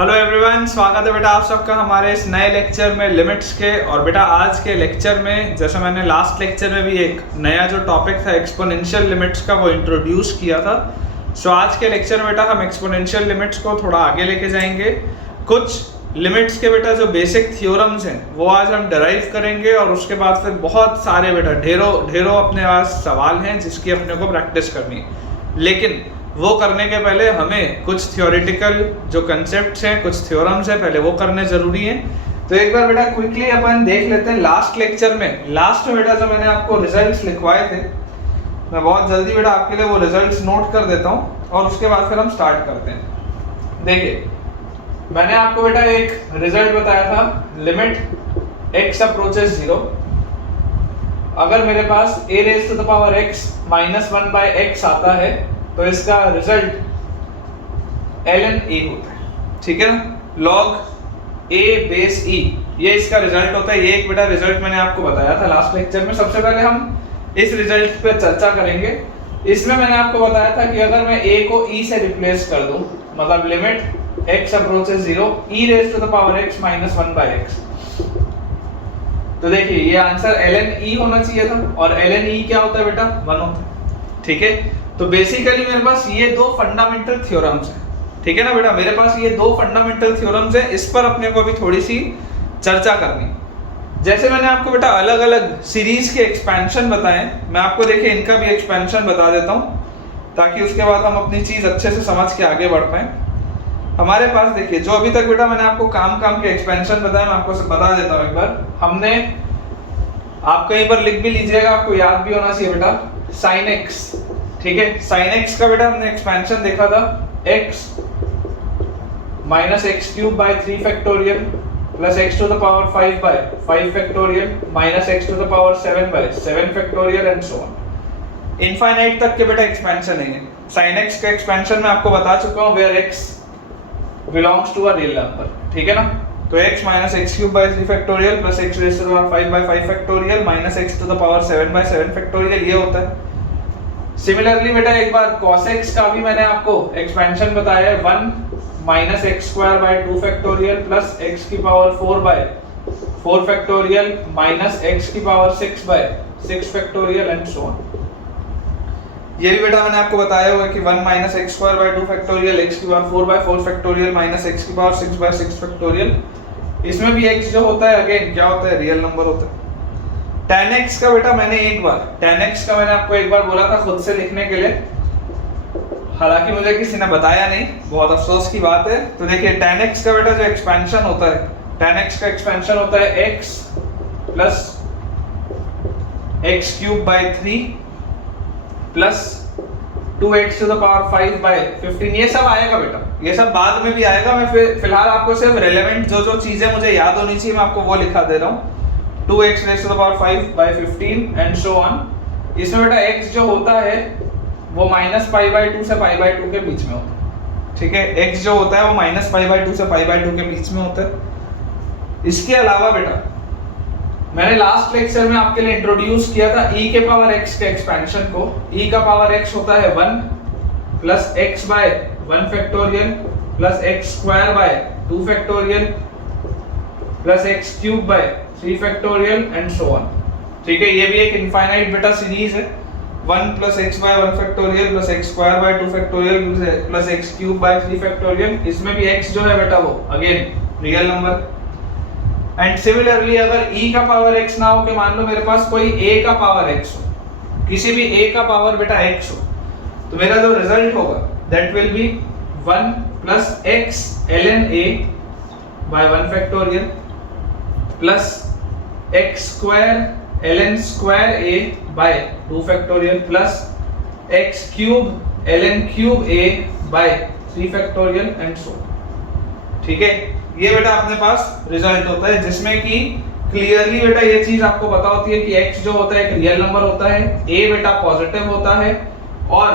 Hello everyone, स्वागत है बेटा आप सबका हमारे इस नए लेक्चर में लिमिट्स के। और बेटा आज के लेक्चर में जैसे मैंने लास्ट लेक्चर में भी एक नया जो टॉपिक था एक्सपोनेंशियल लिमिट्स का वो इंट्रोड्यूस किया था। सो आज के लेक्चर में बेटा हम एक्सपोनेंशियल लिमिट्स को थोड़ा आगे लेके जाएंगे। कुछ लिमिट्स के बेटा जो बेसिक थ्योरम्स हैं वो आज हम डिराइव करेंगे और उसके बाद फिर बहुत सारे बेटा ढेरों अपने पास सवाल हैं जिसकी अपने को प्रैक्टिस करनी है। लेकिन वो करने के पहले हमें कुछ थियोरेटिकल जो कंसेप्ट्स हैं, कुछ थ्योरम्स हैं, पहले वो करने जरूरी हैं। तो एक बार बेटा क्विकली अपन देख लेते हैं लास्ट लेक्चर में। लास्ट में बेटा जो मैंने आपको रिजल्ट्स लिखवाए थे, मैं बहुत जल्दी बेटा आपके लिए वो रिजल्ट्स नोट कर देता हूँ और उसके बाद फिर हम स्टार्ट करते हैं। देखिए, मैंने आपको बेटा एक रिजल्ट बताया था, लिमिट x अप्रोचेस 0। अगर मेरे पास a raise to the power x minus 1/x आता है तो इसका रिजल्ट ln a होता है। ठीक है ना, log a बेस e ये इसका रिजल्ट होता है। ये एक बेटा रिजल्ट मैंने आपको बताया था लास्ट लेक्चर में। सबसे पहले हम इस रिजल्ट पे चर्चा करेंगे। इसमें मैंने आपको बताया था कि अगर मैं a को e से रिप्लेस कर दूं, मतलब limit x approaches 0 e raise to the power x minus 1/x, तो देखिए ये आंसर ln e होना चाहिए था और ln e क्या होता है बेटा, 1 होता है। ठीक है, तो बेसिकली मेरे पास ये दो फंडामेंटल थ्योरम्स हैं। ठीक है ना बेटा, मेरे पास ये दो फंडामेंटल थ्योरम्स हैं, इस पर अपने को भी थोड़ी सी चर्चा करनी। जैसे मैंने आपको बेटा अलग अलग सीरीज के एक्सपेंशन बताए, मैं आपको देखिए इनका भी एक्सपेंशन बता देता हूँ ताकि उसके बाद हम अपनी चीज अच्छे से समझ के आगे बढ़ पाए। हमारे पास देखिए जो अभी तक बेटा मैंने आपको काम के एक्सपेंशन बताया, मैं आपको बता देता हूँ एक बार। हमने, आप कहीं पर लिख भी लीजिएगा, आपको याद भी होना चाहिए बेटा, sin x। ठीक है, sin x का बेटा हमने एक्सपेंशन देखा था x minus x cube by 3 factorial plus x to the power 5 by 5 factorial minus x to the power 7 by 7 factorial and so on. Infinite तक के बेटा एक्सपेंशन है। sin x का एक्सपेंशन मैं आपको बता चुका हूँ, where x belongs to a real number. ठीक है ना, तो x minus x cube by 3 factorial plus x raise to the power 5 by 5 factorial minus x to the power 7 by 7 factorial, ये होता है। सिमिलरली बेटा एक बार cos x का भी मैंने आपको एक्सपेंशन बताया है, 1 minus x square by 2 factorial plus x की power 4 by 4 factorial minus x की power 6 by 6 factorial and so on. ये भी बेटा मैंने आपको बताया हुआ है कि 1 minus x square by 2 factorial x की power 4 by 4 factorial minus x की पावर 6 बाई 6 फैक्टोरियल। इसमें भी x जो होता है अगेन क्या होता है, रियल नंबर होता है। tan x का बेटा मैंने आपको एक बार बोला था खुद से लिखने के लिए, हालांकि मुझे किसी ने बताया नहीं, बहुत अफसोस की बात है। तो देखिए tan x का बेटा जो एक्सपेंशन होता है, tan x का एक्सपेंशन होता है x plus x cube by 3 plus 2x to the power 5 by 15। ये सब आएगा बेटा, ये सब बाद में भी आएगा। मैं फिलहाल आपको सिर्फ रेलेवेंट जो चीजें मुझे याद होनी चाहिए मैं आपको वो लिखा दे रहा हूँ। 2x raise to the power 5 by 15 and so on. इसमें बेटा x जो होता है वो माइनस पाई बाई 2 से पाई बाई 2 के बीच में होता है। ठीक है, x जो होता है वो माइनस पाई बाई 2 से पाई बाई 2 के बीच में होता है। इसके अलावा बेटा मैंने लास्ट लेक्चर में आपके लिए इंट्रोड्यूस किया था e के पावर x के एक्सपेंशन को। e का पावर x होता है 1 plus x by 1 factorial plus x square by 2 factorial plus x cube by 3 factorial and so on. ठीक है, ये भी एक इनफाइनाइट बेटा सीरीज है। 1 plus x by 1 factorial plus x square by 2 factorial plus x cube by 3 factorial. इसमें भी x जो है बेटा वो again real number. And similarly अगर e का पावर x ना हो के मान लो मेरे पास कोई a का पावर x हो, किसी भी a का पावर बेटा x हो, तो मेरा जो रिजल्ट होगा that will be 1 plus x ln a by 1 factorial plus x square ln square a by 2 factorial plus x cube ln cube a by 3 factorial and so. ठीक है, ये बेटा अपने पास रिजल्ट होता है जिसमें कि क्लियरली बेटा ये चीज आपको पता होती है कि x जो होता है एक रियल नंबर होता है, a बेटा पॉजिटिव होता है और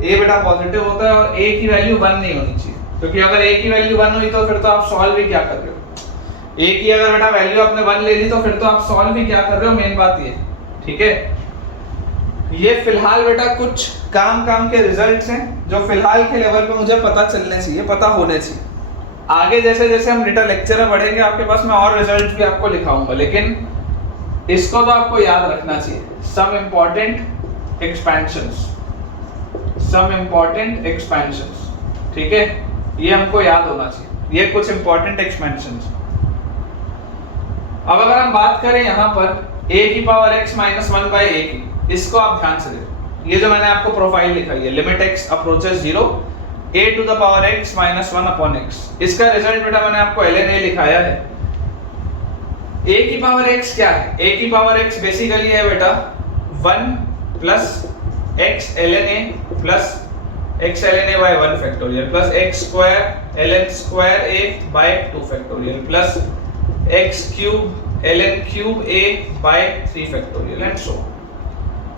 a की वैल्यू 1 नहीं होनी चाहिए, क्योंकि अगर a की वैल्यू 1 हुई तो फिर तो आप सॉल्व भी क्या कर रहे हो। a की अगर बेटा वैल्यू आपने 1 ले ली तो फिर तो आप सॉल्व भी क्या कर रहे हो, मेन बात ये। ठीक है, ये फिलहाल बेटा कुछ काम के रिजल्ट्स हैं जो फिलहाल के लेवल पे मुझे पता चलने चाहिए, पता होने चाहिए। आगे जैसे जैसे हम डेटा लेक्चर में बढ़ेंगे आपके पास मैं और रिजल्ट भी आपको लिखाऊंगा, लेकिन इसको तो आपको याद रखना चाहिए। Some important expansions, some important expansions, ठीक है, ये हमको याद होना चाहिए, ये कुछ इम्पोर्टेंट एक्सपेंशंस। अब अगर हम बात करें यहाँ पर a की power x minus 1 by a की, इसको आप ध्यान से देखो, ये जो मैंने आपको प्रोफाइल लिखाई है, limit x approaches 0 a to the power x minus 1 upon x, इसका रिजल्ट बेटा मैंने आपको ln a लिखाया है। a की पावर x क्या है? a की पावर x बेसिकली है बेटा 1 plus x ln a plus x ln a by 1 factorial plus x square ln square a by 2 factorial plus x cube ln cube a by 3 factorial and so,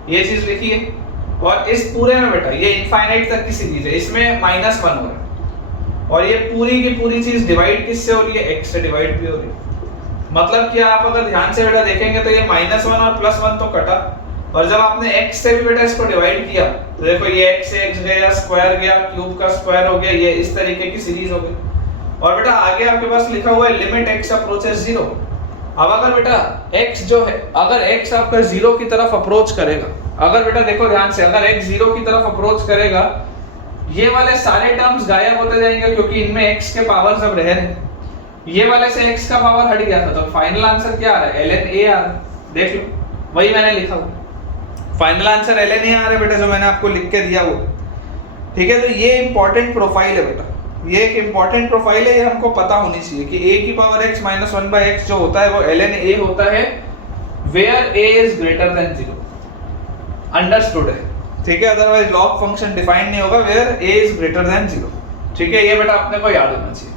ये चीज लिखी है। और इस पूरे में बेटा ये इनफाइनाइट तक की सीरीज है, इसमें माइनस 1 हो रहा है और ये पूरी की पूरी चीज डिवाइड किससे हो रही है? x से डिवाइड भी हो रही है। मतलब कि आप अगर ध्यान से बेटा देखेंगे तो ये माइनस 1 और प्लस 1 तो कटा, और जब आपने x से भी बेटा इसको डिवाइड किया तो देखो ये x से x गया, स्क्वायर गया, क्यूब का स्क्वायर हो गया, ये इस तरीके की सीरीज हो गई। और बेटा आगे आपके पास लिखा हुआ है लिमिट x अप्रोचेस 0। अब अगर बेटा x जो है, अगर x आपका 0 की तरफ अप्रोच करेगा, अगर बेटा देखो ध्यान से, अगर x 0 की तरफ अप्रोच करेगा, ये वाले सारे टर्म्स गायब होते जाएंगे क्योंकि इनमें x के पावर सब रह रहे हैं। ये वाले से x का पावर हट गया था, तो फाइनल आंसर क्या आ रहा है? ln a आ रहा है। देख लो, वही मैंने लिखा हुआ, फाइनल आंसर ln a आ रहा है बेटा, जो मैंने आपको लिख के दिया वो, ठीक है। तो ये इंपॉर्टेंट प्रोफाइल है बेटा, ये एक इंपॉर्टेंट प्रोफाइल है, ये हमको पता होनी चाहिए कि a की power x minus 1 by x जो होता है वो ln a होता है where a is greater than 0। Understood है, ठीक है। अदरवाइज लॉग फंक्शन डिफाइन नहीं होगा where a is greater than 0, ठीक है। ये बेटा अपने को याद होना चाहिए।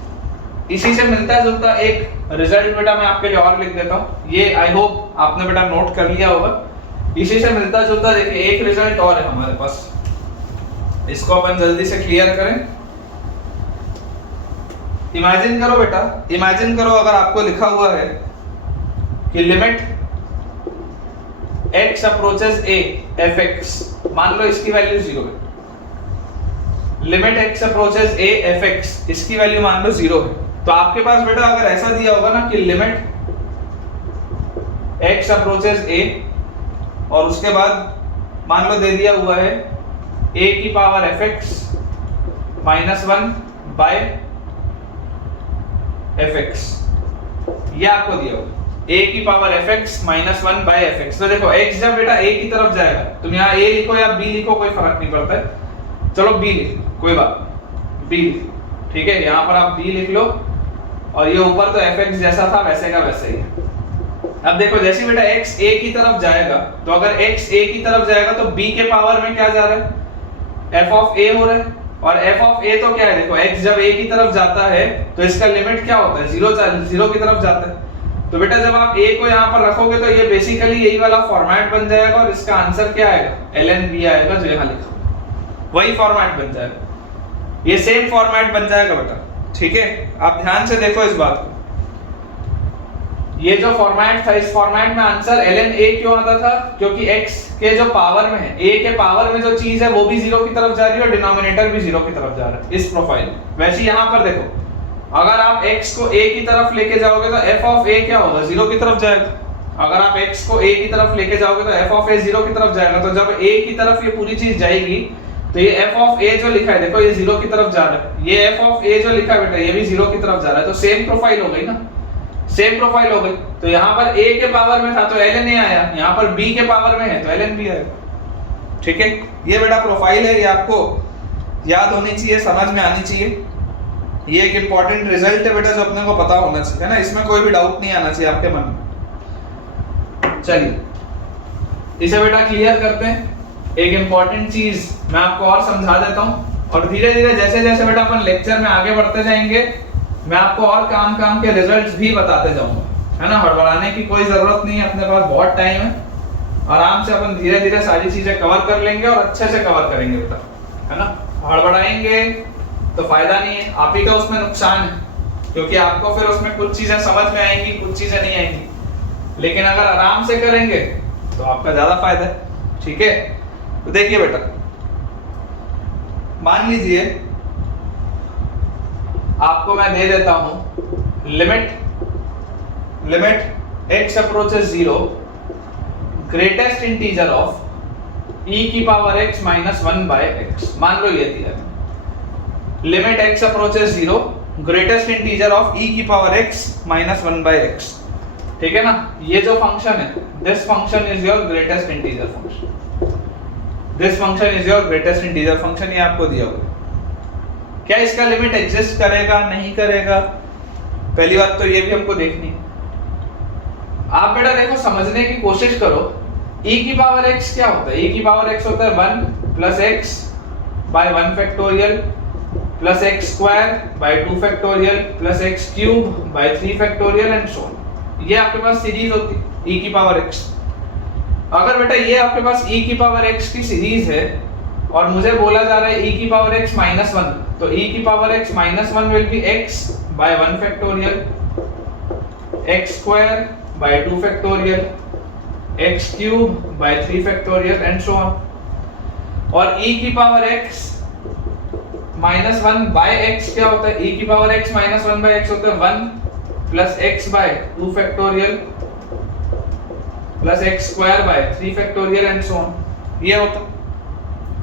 इसी से मिलता जुलता एक रिजल्ट बेटा मैं आपके लिए और लिख देता हूँ, ये आई होप आपने बेटा नोट कर लिया होगा। इसी से मिलता जुलता देखिए एक रिजल्ट और है हमारे पास, इसको अपन जल्दी से क्लियर करें। इमेजिन करो बेटा, इमेजिन करो अगर आपको लिखा हुआ है कि limit x approaches a fx, मान लो इसकी वैल्यू 0 है, limit x approaches a fx, इसकी वैल्यू मान लो 0 है, तो आपके पास बेटा अगर ऐसा दिया होगा ना कि लिमिट x अप्रोचेस a और उसके बाद मान लो दे दिया हुआ है a की power fx minus 1 by fx, ये आपको दिया होगा a की power fx minus 1 by fx। तो देखो x जब बेटा a की तरफ जाएगा, तुम यहाँ a लिखो या b लिखो कोई फर्क नहीं पड़ता है, चलो b लिख, कोई बात b लिख, ठीक है। यहाँ पर आप b लिख लो और ये ऊपर तो fx जैसा था वैसे का वैसे ही है। अब देखो जैसे बेटा x a की तरफ जाएगा, तो अगर x a की तरफ जाएगा तो b के पावर में क्या जा रहा है? f ऑफ a हो रहा है, और f ऑफ a तो क्या है? देखो x जब a की तरफ जाता है तो इसका लिमिट क्या होता है? 0 की तरफ जाता है। तो बेटा जब आप a को यहाँ पर रखोगे तो ये बेसिकली यही वाला फॉर्मेट बन जाएगा और इसका आंसर क्या आएगा? ln b आएगा, जो यहाँ लिखा वही फॉर्मेट बन जाएगा, ये सेम फॉर्मेट बन जाएगा बेटा, ठीक है। आप ध्यान से देखो इस बात को, ये जो फॉर्मेट था, इस फॉर्मेट में आंसर ln a क्यों आता था? क्योंकि x के जो पावर में है, a के पावर में जो चीज है वो भी 0 की तरफ जा रही है और डिनोमिनेटर भी 0 की तरफ जा रहा है इस प्रोफाइल में। वैसे यहाँ पर देखो, अगर आप x को a की तरफ लेके जाओगे तो f ऑफ a क्या होगा? 0 की तरफ जाएगा। अगर आप x को a की तरफ लेके जाओगे तो f ऑफ a 0 की तरफ जाएगा। तो जब a की तरफ ये पूरी चीज जाएगी तो ये f ऑफ a जो लिखा है, देखो ये 0 की तरफ जा रहा है, ये f ऑफ a जो लिखा है बेटा ये भी 0 की तरफ जा रहा है, तो सेम प्रोफाइल हो गई ना, सेम प्रोफाइल हो गई। तो यहाँ पर a के पावर में था तो ln a आया, यहाँ पर b के पावर में है तो ln b आएगा, ठीक है। ये बेटा प्रोफाइल है, ये आपको याद होनी चाहिए, समझ में आनी चाहिए। ये एक इंपॉर्टेंट रिजल्ट है बेटा जो अपने को पता होना चाहिए, है ना, इसमें कोई भी डाउट नहीं आना चाहिए आपके मन में। चलिए इसे बेटा क्लियर करते हैं। एक इंपॉर्टेंट चीज मैं आपको और समझा देता हूँ, और धीरे धीरे जैसे जैसे बेटा अपन लेक्चर में आगे बढ़ते जाएंगे मैं आपको और काम काम के रिजल्ट्स भी बताते जाऊंगा, है ना। हड़बड़ाने की कोई जरूरत नहीं है, अपने पास बहुत टाइम है, आराम से अपन धीरे धीरे सारी चीजें कवर कर लेंगे और अच्छे से कवर करेंगे बेटा, है ना। हड़बड़ाएंगे तो फायदा नहीं है, आप ही का उसमें नुकसान है, क्योंकि आपको फिर उसमें कुछ चीजें समझ में आएंगी, कुछ चीजें नहीं आएंगी। लेकिन अगर आराम से करेंगे तो आपका ज्यादा फायदा है, ठीक है। तो देखिए बेटा, मान लीजिए आपको मैं दे देता हूं limit x approaches 0 greatest integer of e की power x minus 1 by x, मान लो ये दिया limit x approaches 0 greatest integer of e की power x minus 1 by x, ठीक है ना। ये जो फंक्शन है, this function is your greatest integer function, this function is your greatest integer function, ये आपको दिया हुआ। क्या इसका लिमिट एग्जिस्ट करेगा नहीं करेगा, पहली बात तो ये भी हमको देखनी है। आप बेटा देखो समझने की कोशिश करो, e की पावर x क्या होता है, e की पावर x होता है 1 plus x by 1 factorial plus x square by 2 factorial plus x cube by 3 factorial and so on. ये आपके पास सीरीज होती है e की पावर x। अगर बेटा ये आपके पास e की पावर x की सीरीज है और मुझे बोला जा रहा है e की पावर x माइनस 1, तो e की power x minus 1 will be x by 1 factorial x square by 2 factorial x cube by 3 factorial and so on। और e की power x minus 1 by x क्या होता है, e की power x minus 1 by x होता है 1 plus x by 2 factorial plus x square by 3 factorial and so on, ये होता।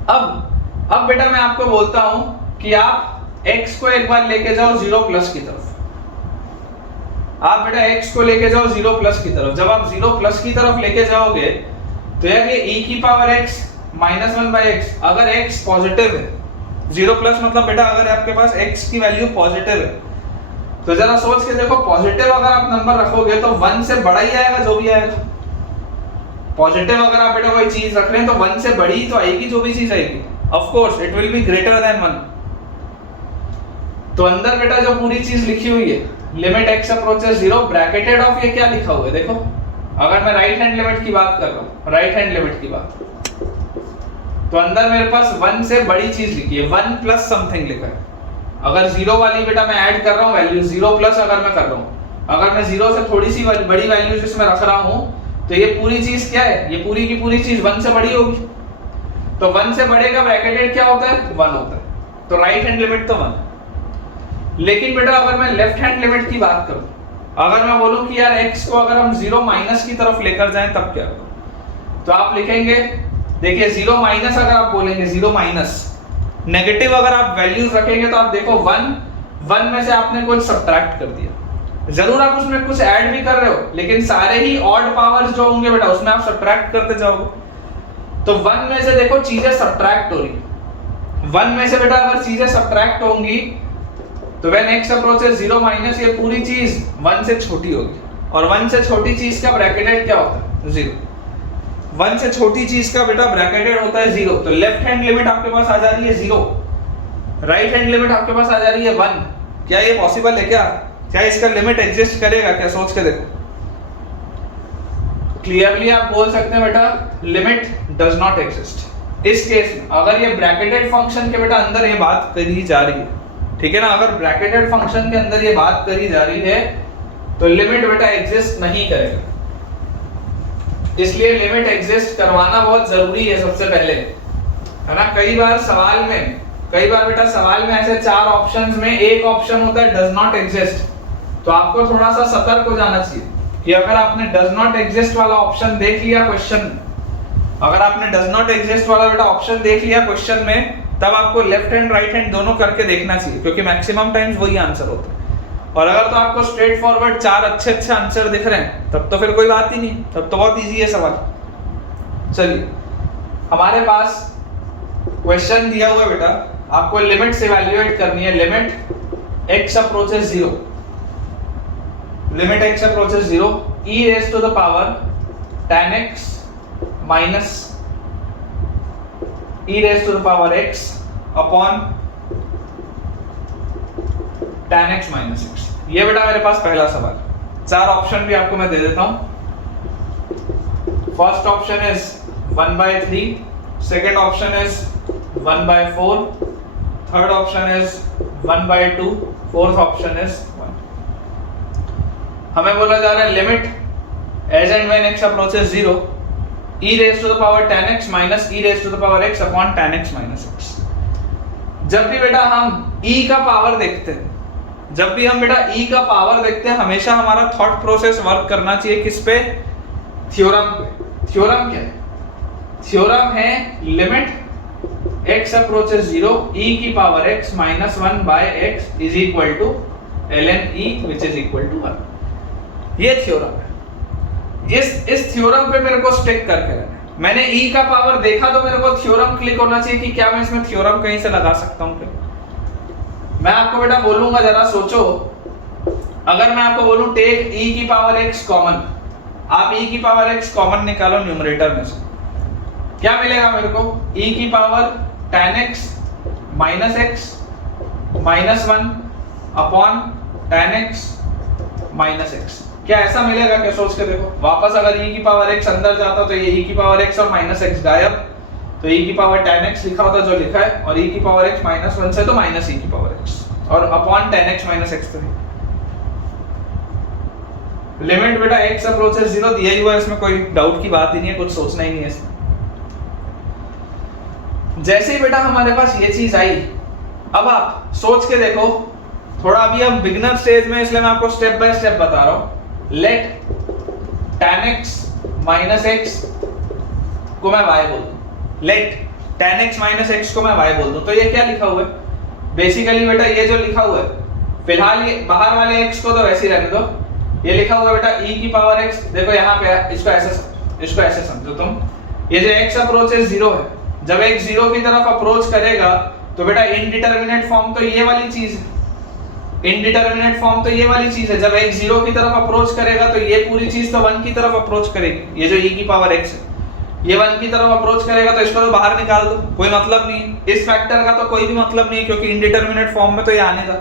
अब बेटा मैं आपको बोलता हूं कि आप x को एक बार लेके जाओ 0 प्लस की तरफ, आप बेटा x को लेके जाओ 0 प्लस की तरफ। जब आप 0 प्लस की तरफ लेके जाओगे तो यार ये e की power x minus 1 by x, अगर x पॉजिटिव है, 0 प्लस मतलब बेटा अगर आपके पास x की वैल्यू पॉजिटिव है, तो जरा सोच के देखो, पॉजिटिव अगर आप नंबर रखोगे तो 1 से बड़ा ही आएगा जो भी आएगा। पॉजिटिव अगर आप बेटा कोई चीज रख रहे हैं तो 1 से बड़ी ही तो आएगी जो भी चीज आएगी, of course it will be greater than 1। तो अंदर बेटा जो पूरी चीज लिखी हुई है limit x approaches 0 bracketed of, ये क्या लिखा हुआ है देखो। अगर मैं राइट हैंड लिमिट की बात कर रहा हूं, राइट हैंड लिमिट की बात, तो अंदर मेरे पास 1 से बड़ी चीज लिखी है, 1 प्लस समथिंग लिखा है। अगर 0 वाली बेटा मैं ऐड कर रहा हूं वैल्यू, 0 प्लस अगर मैं कर रहा हूं, अगर मैं 0 से थोड़ी सी बड़ी वैल्यू जिसमें रख रहा हूं, तो ये पूरी चीज क्या है, ये पूरी की पूरी चीज 1 से बड़ी होगी। तो 1 से बड़े का ब्रैकेटेड क्या होता है, 1 होता है। तो राइट हैंड लिमिट तो 1। लेकिन बेटा अगर मैं लेफ्ट हैंड लिमिट की बात करूं, अगर मैं बोलूं कि यार x को अगर हम 0 माइनस की तरफ लेकर जाएं तब क्या होगा, तो आप लिखेंगे, देखिए 0 माइनस अगर आप बोलेंगे, 0 माइनस नेगेटिव अगर आप वैल्यूज रखेंगे तो आप देखो 1 में से आपने कुछ सब्ट्रैक्ट कर दिया। जरूर आप उसमें कुछ ऐड भी कर रहे हो, लेकिन सारे ही ऑड पावर्स जो होंगे बेटा उसमें आप सब्ट्रैक्ट करते जाओगे। तो 1 में से देखो चीजें सब्ट्रैक्ट हो रही, 1 में से बेटा अगर चीजें सब्ट्रैक्ट होंगी तो व्हेन x अप्रोचेस 0 माइनस, ये पूरी चीज 1 से छोटी होगी। और 1 से छोटी चीज का ब्रैकेटेड क्या होता है, 0। 1 से छोटी चीज का बेटा ब्रैकेटेड होता है 0। तो लेफ्ट हैंड लिमिट आपके पास आ जा रही है 0, राइट हैंड लिमिट आपके पास आ जा रही है 1। क्या ये पॉसिबल है, क्या इसका लिमिट एग्जिस्ट करेगा, क्या सोच के देखो। क्लियरली आप बोल सकते हैं बेटा लिमिट डज नॉट एग्जिस्ट। इस केस में अगर ये ब्रैकेटेड फंक्शन के बेटा अंदर ये बात करी जा रही है, ठीक है ना, अगर ब्रैकेटेड फंक्शन के अंदर ये बात करी जा रही है तो लिमिट बेटा एग्जिस्ट नहीं करेगा। इसलिए लिमिट एग्जिस्ट करवाना बहुत जरूरी है सबसे पहले, है ना। कई बार बेटा सवाल में ऐसे 4 ऑप्शंस में एक ऑप्शन होता है डज नॉट एग्जिस्ट। तो आपको थोड़ा सा सतर्क हो जाना चाहिए कि अगर आपने डज नॉट एग्जिस्ट वाला ऑप्शन देख लिया क्वेश्चन, अगर आपने डज नॉट एग्जिस्ट वाला बेटा ऑप्शन देख लिया क्वेश्चन में, तब आपको लेफ्ट हैंड राइट हैंड दोनों करके देखना चाहिए, क्योंकि मैक्सिमम टाइम्स वही आंसर होता है। और अगर तो आपको स्ट्रेट फॉरवर्ड 4 अच्छे आंसर दिख रहे हैं तब तो फिर कोई बात ही नहीं, तब तो बहुत इजी है सवाल। चलिए हमारे पास क्वेश्चन दिया हुआ है बेटा, आपको लिमिट्स इवैल्यूएट करनी है। Limit x approaches 0, limit x approaches 0 e raise to the power tan x minus e raise to the power x upon tan x minus x। ये बेटा मेरे पास पहला सवाल। 4 ऑप्शन भी आपको मैं दे देता हूं। First option is 1/3, second option is 1/4, third option is 1/2, fourth option is 1। हमें बोला जा रहा है limit as and when x approaches 0 e raise to the power tan x minus e raise to the power x upon tan x minus x। जब भी बेटा हम e का पावर देखते हैं जब भी हम बेटा e का पावर देखते हैं हमेशा हमारा थॉट प्रोसेस वर्क करना चाहिए किस पे, थ्योरम पे। थ्योरम क्या है? थ्योरम है लिमिट x अप्रोचेस 0 e की power x minus 1 by x is equal to ln e which is equal to 1। ये थ्योरम है। इस थ्योरम पे मेरे को स्टिक करके रहना है। मैंने e का पावर देखा तो मेरे को थ्योरम क्लिक होना चाहिए कि क्या मैं इसमें थ्योरम कहीं से लगा सकता हूं क्या। मैं आपको बेटा बोलूंगा, जरा सोचो, अगर मैं आपको बोलूं टेक e की पावर x कॉमन, आप e की पावर x कॉमन निकालो न्यूमरेटर में से, क्या मिलेगा मेरे को? e की power tan x minus x minus 1 upon tan x minus x। क्या ऐसा मिलेगा क्या? सोच के देखो। वापस अगर e की पावर x अंदर जाता तो ये e की पावर x और माइनस x गायब, तो e की पावर tan x लिखा होता जो लिखा है, और e की पावर x माइनस 1 से तो माइनस e की पावर x और upon tan x minus x। तो लिमिट बेटा x अप्रोचेस 0 दिया ही हुआ है, इसमें कोई डाउट की बात ही नहीं है, कुछ सोचना ही नहीं है इसमें। जैसे ही बेटा हमारे पास ये चीज आई, अब आप सोच के देखो, थोड़ा अभी हम बिगिनर स्टेज में, इसलिए मैं आपको स्टेप बाय स्टेप बता रहा हूं। Let tan x minus x को मैं y बोल दूं, let tan x minus x को मैं y बोल दूं, तो ये क्या लिखा हुआ है? बेसिकली बेटा ये जो लिखा हुआ है, फिलहाल ये बाहर वाले x को तो वैसे ही रहने दो, ये लिखा हुआ बेटा e की पावर x, देखो यहाँ पे इसको ऐसे समझो तुम, ये जो x अप्रोचेस 0 है, जब x 0 की तरफ अप्रोच करेगा तो बेटा इनडिटरमिनेट फॉर्म तो ये वाली चीज है, इनडिटरमिनेट फॉर्म तो ये वाली चीज है। जब x 0 की तरफ अप्रोच करेगा तो ये पूरी चीज तो 1 की तरफ अप्रोच करेगी, ये जो e की पावर x है ये 1 की तरफ अप्रोच करेगा, तो इसको तो बाहर निकाल दो, कोई मतलब नहीं। इस फैक्टर का तो कोई भी मतलब नहीं, क्योंकि इनडिटरमिनेट फॉर्म में तो ये आने था।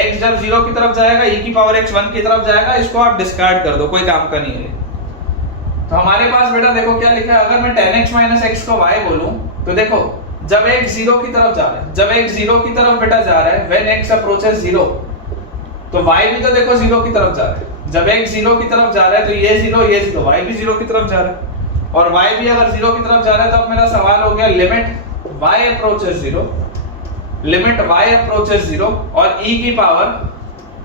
x जब 0 की तरफ जाएगा, e की पावर x 1 की तरफ जाएगा, इसको आप डिस्कार्ड कर दो, कोई काम का नहीं है। तो हमारे पास बेटा देखो क्या लिखा है, अगर मैं tan x माइनस x को y बोलूं तो देखो जब x 0 की तरफ जा रहा है, जब x 0 की तरफ बेटा जा रहा है, when x approaches 0, तो y भी तो देखो 0 की तरफ जा रहा है। जब x 0 की तरफ जा रहा है तो ये 0 y भी 0 की तरफ जा रहा है, और y भी अगर 0 की तरफ जा रहा है, तो अब मेरा सवाल हो गया limit y approaches 0, limit y approaches 0 और e की power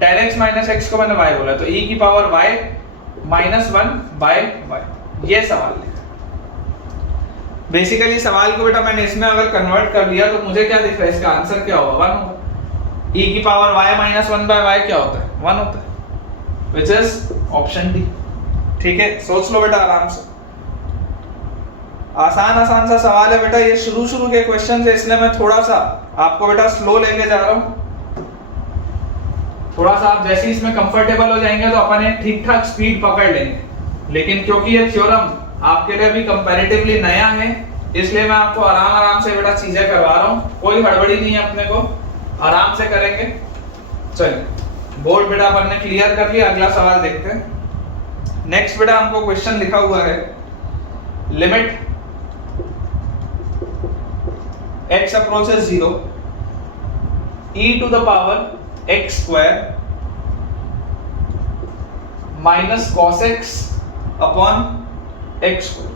tan x minus x को मैंने y बोला, तो e की power y minus 1 by y, ये सवाल है। बेसिकली सवाल को बेटा मैंने इसमें अगर कन्वर्ट कर दिया तो मुझे क्या दिख रहा है, इसका आंसर क्या होगा? 1 होगा। e की power y minus 1 by y क्या होता है? 1 होता है, विच इज ऑप्शन डी। ठीक है, सोच लो बेटा आराम से, आसान सा सवाल है बेटा, ये शुरू के क्वेश्चन है, इसलिए मैं थोड़ा सा आपको बेटा स्लो लेके जा रहा हूं। थोड़ा सा आप जैसे इसमें कंफर्टेबल हो जाएंगे तो अपन ठीक ठाक स्पीड पकड़ लेंगे, लेकिन क्योंकि ये थ्योरम आपके लिए अभी कंपैरेटिवली नया है, इसलिए मैं आपको आराम से बेटा चीजें करवा रहा हूं, कोई हड़बड़ी नहीं है, अपने को आराम से करेंगे। चलिए, बोर्ड बेटा अपन ने क्लियर कर लिया, अगला सवाल देखते हैं। नेक्स्ट बेटा हमको क्वेश्चन लिखा हुआ है, limit x approaches 0 e to the power x square minus cos x upon x square,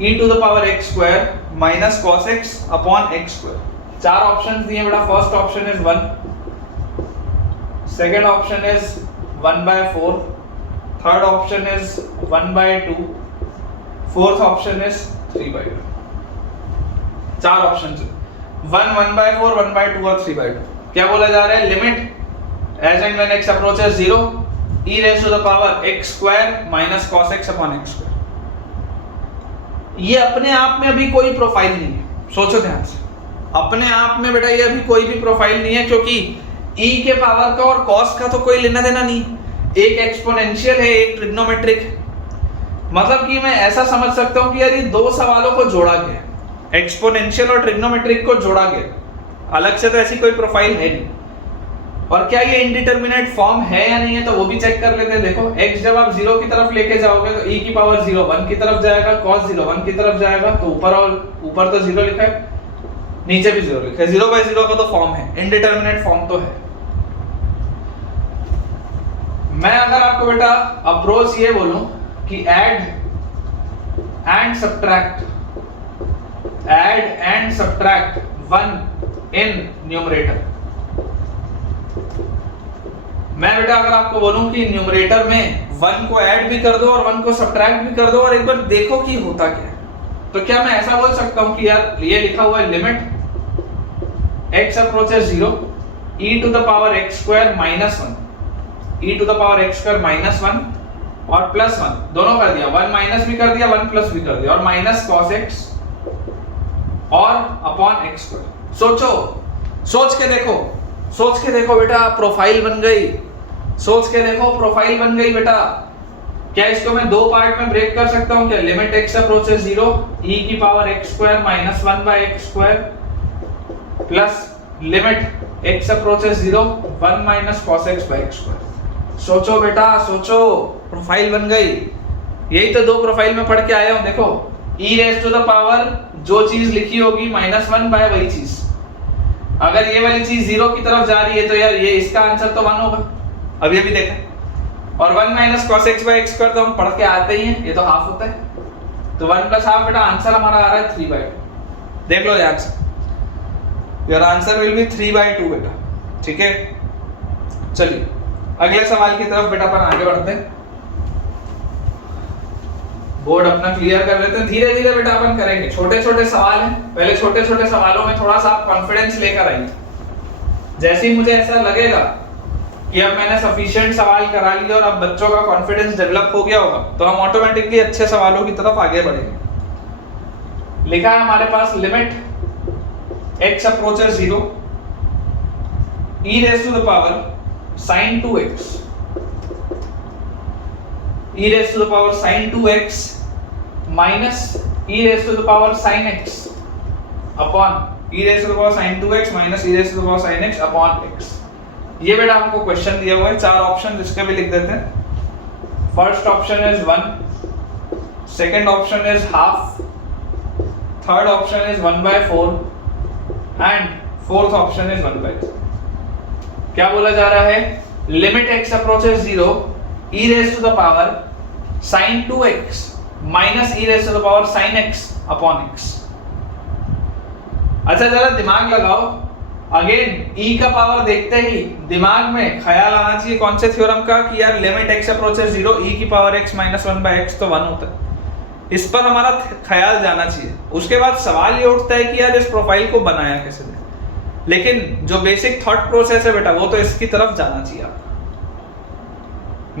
e to the power x square minus cos x upon x square। चार ऑप्शंस दिए बेटा, first option is 1, second option is 1/4, third option is 1/2, fourth option is 3/2। चार options, 1, 1/4, 1/2 और 3/2। क्या बोला जा रहा है? Limit as and when x approaches 0 e raised to the power x square minus cos x upon x square। ये अपने आप में अभी कोई प्रोफाइल नहीं है, सोचो ध्यान से, अपने आप में बेटा ये अभी कोई भी प्रोफाइल नहीं है, क्योंकि e के पावर का और cos का तो कोई लेना देना नहीं, एक एक्सपोनेंशियल है, एक ट्रिग्नोमेट्रिक है। मतलब कि मैं ऐसा समझ सकता हूं कि यार ये दो सवालों को जोड़ा गया, एक्सपोनेंशियल और ट्रिग्नोमेट्रिक को जोड़ा गया, अलग से तो ऐसी कोई प्रोफाइल है नहीं। और क्या ये इंडिटरमिनेट फॉर्म है या नहीं है तो वो भी चेक कर लेते हैं। देखो x जब आप 0 की तरफ लेके जाओगे तो e की पावर 0 1 की तरफ जाएगा, cos 0 1 की तरफ जाएगा, तो ऊपर तो 0 लिखा है, नीचे भी 0 लिखा है, 0/0 का तो फॉर्म है, इंडिटरमिनेट फॉर्म तो है। मैं अगर आपको बेटा अप्रोच ये बोलूं कि add and subtract 1 in numerator, मैं बेटा अगर आपको बोलूं कि न्यूमरेटर में 1 को ऐड भी कर दो और 1 को सब्ट्रैक्ट भी कर दो और एक बार देखो कि होता क्या है, तो क्या मैं ऐसा बोल सकता हूं कि यार ये लिखा हुआ है limit x approaches 0 e to the power x square minus 1 e to the power x square minus 1 और प्लस 1 दोनों कर दिया, 1 माइनस भी कर दिया 1 प्लस भी कर दिया और माइनस cos x और अपॉन x स्क्वायर। सोचो, सोच के देखो बेटा, प्रोफाइल बन गई। सोच के देखो प्रोफाइल बन गई बेटा। क्या इसको मैं दो पार्ट में ब्रेक कर सकता हूं क्या? लिमिट x अप्रोचेस 0 e की power x square minus 1 by x square plus limit x approaches 0 1 minus cos x by x square. सोचो बेटा, सोचो, प्रोफाइल बन गई। यही तो दो प्रोफाइल में पढ़ के आया हूं। देखो e raise to the power जो चीज लिखी होगी माइनस 1 बाय वही चीज। अगर ये वाली चीज 0 की तरफ जा रही है तो यार ये इसका आंसर तो 1 होगा, अभी अभी देखा। और 1 minus cos x by x square तो हम पढ़ के आते ही हैं, ये तो हाफ होता है। तो 1 प्लस हाफ बेटा आंसर हमारा आ रहा है 3/2। देख लो ध्यान से, योर आंसर विल बी 3/2 बेटा। ठीक है, चलिए अगले सवाल की तरफ बेटा अपन आगे बढ़ते हैं। बोर्ड अपना क्लियर कर लेते हैं, धीरे धीरे बेटा अपन करेंगे। छोटे छोटे सवाल हैं, पहले छोटे छोटे सवालों में थोड़ा सा आप कॉन्फिडेंस लेकर आइए। जैसे ही मुझे ऐसा लगेगा कि अब मैंने सफिशिएंट सवाल करा लिए और अब बच्चों का कॉन्फिडेंस डेवलप हो गया होगा, तो हम ऑटोमेटिकली अच्छे सवालों की तरफ आगे बढ़ेंगे। लिखा है हमारे पास limit x approaches 0 e raise to the power sin 2x e raise to the power sin 2x minus e raise to the power sin x upon e raise to the power sin 2x minus e raise to the power sin x upon x। ये बेटा हमको question दिया हुआ है, चार option इसके भी लिख देते हैं। First option is 1, second option is half, third option is 1/4 and fourth option is 1/3। क्या बोला जा रहा है? Limit x approaches 0 e raise to the power sin 2x minus e raise to the power sin x upon x। अच्छा जरा दिमाग लगाओ, again e का पावर देखते ही दिमाग में ख्याल आना चाहिए कौन से थ्योरम का कि यार लिमिट x अप्रोचेस 0 e की पावर x माइनस 1/x तो 1 होता है। इस पर हमारा ख्याल जाना चाहिए। उसके बाद सवाल ये उठता है कि यार इस प्रोफाइल को बनाया कैसे जाए, लेकिन जो बेसिक थॉट प्रोसेस है बेटा वो तो इसकी तरफ जाना चाहिए आपको।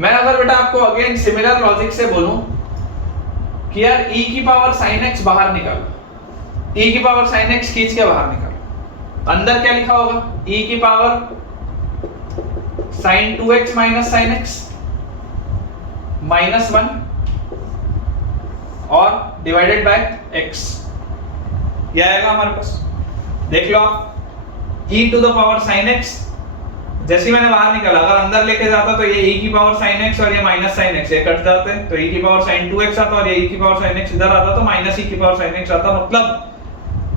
मैं अगर बेटा आपको अगेन सिमिलर लॉजिक से बोलूं कि यार e की पावर sin x बाहर निकालो, e की पावर sin x खींच के बाहर निकालो, अंदर क्या लिखा होगा? e की power sin 2x minus sin x minus 1 और डिवाइडेड बाय x। यह आएगा हमारे पास। देख लो आप, e to the power sin x जैसे मैंने बाहर निकाला, अगर अंदर लेके जाता तो ये e की पावर sin x और ये माइनस sin x, ये कट जाते हैं तो e की पावर sin 2x आता और ये e की पावर sin x इधर आता तो माइनस e की पावर sin x आता। मतलब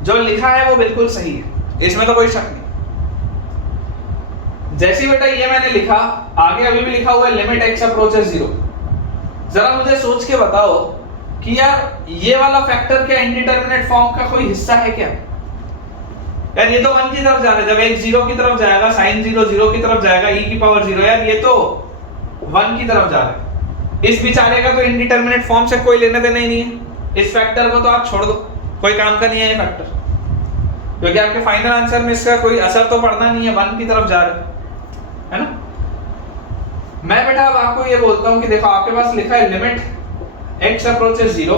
जो लिखा है वो बिल्कुल सही है, इसमें तो कोई शक नहीं। जैसे बेटा ये मैंने लिखा, आगे अभी भी लिखा हुआ है लिमिट x अप्रोचेस 0। जरा मुझे सोच के बताओ कि यार ये वाला फैक्टर क्या इंडिटरमिनेट फॉर्म का कोई हिस्सा है क्या? यार ये तो 1 की तरफ जा रहा है, जब x 0 की तरफ जाएगा sin 0 0 की तरफ जाएगा e की पावर 0, यार ये तो 1 की तरफ जा रहा है। इस बेचारे का तो इंडिटरमिनेट फॉर्म से कोई लेना देना ही नहीं है। इस फैक्टर को तो आप छोड़ दो, कोई काम का नहीं है ये फैक्टर, क्योंकि आपके फाइनल आंसर में इसका कोई असर तो पड़ना नहीं है, 1 की तरफ जा रहा है ना। मैं बेटा अब आपको ये बोलता हूं कि देखो आपके पास लिखा है लिमिट x अप्रोचेस 0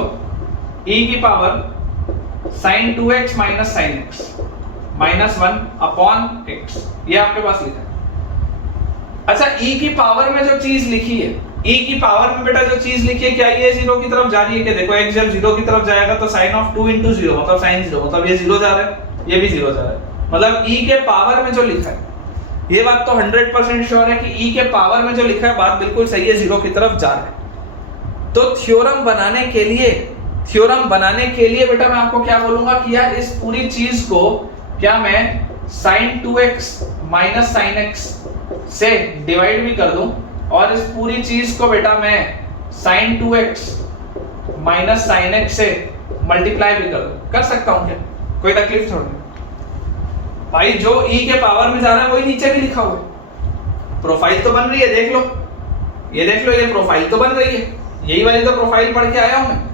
e की power sin 2x minus sin x minus 1 upon x, ये आपके पास लिखा है। अच्छा e की पावर में जो चीज लिखी है, e की पावर में बेटा जो चीज लिखी है, क्या ये 0 की तरफ जा रही है? कि देखो x जब 0 की तरफ जाएगा तो sin ऑफ 2 into 0 मतलब sin 0, मतलब ये 0 जा रहा है, ये भी 0 जा रहा है। मतलब e के पावर में जो लिखा है, ये बात तो 100% श्योर है कि e के पावर में जो लिखा है बात बिल्कुल सही है, 0 की तरफ जा रहा है। तो थ्योरम बनाने के लिए बेटा मैं आपको क्या बोलूंगा कि यार इस पूरी चीज को क्या मैं sin 2x minus sin x से डिवाइड भी कर दूं और इस पूरी चीज को बेटा मैं sin 2x minus sin x से मल्टीप्लाई भी कर दूं, कर सकता हूं क्या? कोई तकलीफ थोड़ी भाई। जो e के पावर में जा रहा है वही नीचे भी लिखा हुआ है, प्रोफाइल तो बन रही है, देख लो, ये देख लो, ये प्रोफाइल तो बन रही है, यही वाली तो प्रोफाइल पढ़ के आया हूं मैं।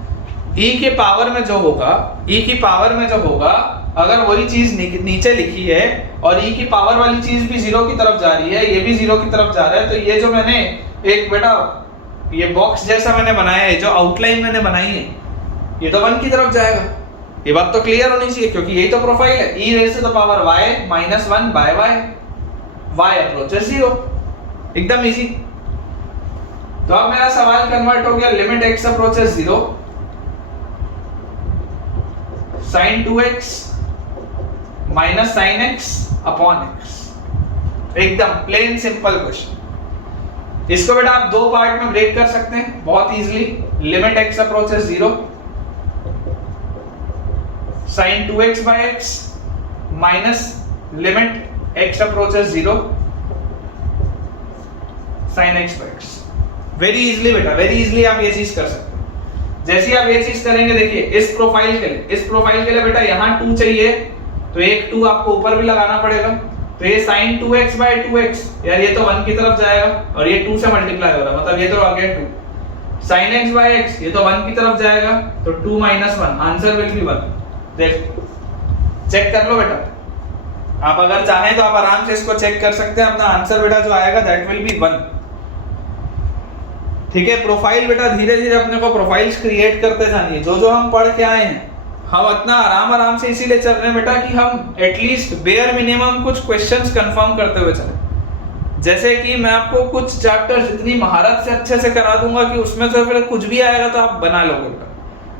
e के पावर में जो होगा, e की पावर में जो होगा, अगर वही चीज नीचे लिखी है और e की पावर वाली चीज भी 0 की तरफ जा रही है, ये भी 0 की तरफ जा रहा है, तो ये जो मैंने एक बेटा ये बॉक्स जैसा मैंने बनाया है, जो आउटलाइन मैंने बनाई है, ये तो 1 की तरफ जाएगा। ये बात तो क्लियर होनी चाहिए, क्योंकि यही तो प्रोफाइल है, e raise to the power y minus 1 by y approaches 0, एकदम इजी। तो अब मेरा सवाल कन्वर्ट हो गया, limit x approaches 0 sin 2x minus sin x upon x, एकदम प्लेन सिंपल क्वेश्चन। इसको बेटा आप दो पार्ट में ब्रेक कर सकते हैं बहुत easily. Limit x approaches 0 sin 2x by x minus limit x approaches 0 sin x by x। Very easily बेटा, वेरी इजीली आप ये चीज कर सकते हैं। जैसे ही आप ये चीज करेंगे, देखिए इस प्रोफाइल के लिए बेटा यहाँ 2 चाहिए, तो एक 2 आपको ऊपर भी लगाना पड़ेगा। तो ये sin 2x by 2x, यार ये तो 1 की तरफ जाएगा और ये 2 से मल्टीप्लाई हो रहा है, मतलब ये तो आ गया 2। sin x by x, ये तो 1 की तरफ जाएगा, तो 2 minus 1, आंसर विल बी 1। देख, चेक कर लो बेटा, आप अगर चाहें तो आप आराम से इसको चेक कर सकते हैं। अपना आंसर बेटा जो आएगा दैट विल बी 1। ठीक है, प्रोफाइल बेटा धीरे धीरे अपने को प्रोफाइल्स क्रिएट करते जानिए। जो जो हम पढ़ के आए हैं, हम इतना आराम से इसीलिए चल रहे हैं बेटा कि हम एटलीस्ट बेयर मिनिमम कुछ क्वेश्चंस कंफर्म करते हुए चले। जैसे कि मैं आपको कुछ चैप्टर्स इतनी महारत से अच्छे से करा दूंगा कि उसमें से फिर कुछ भी आएगा तो आप बना लोगे बेटा।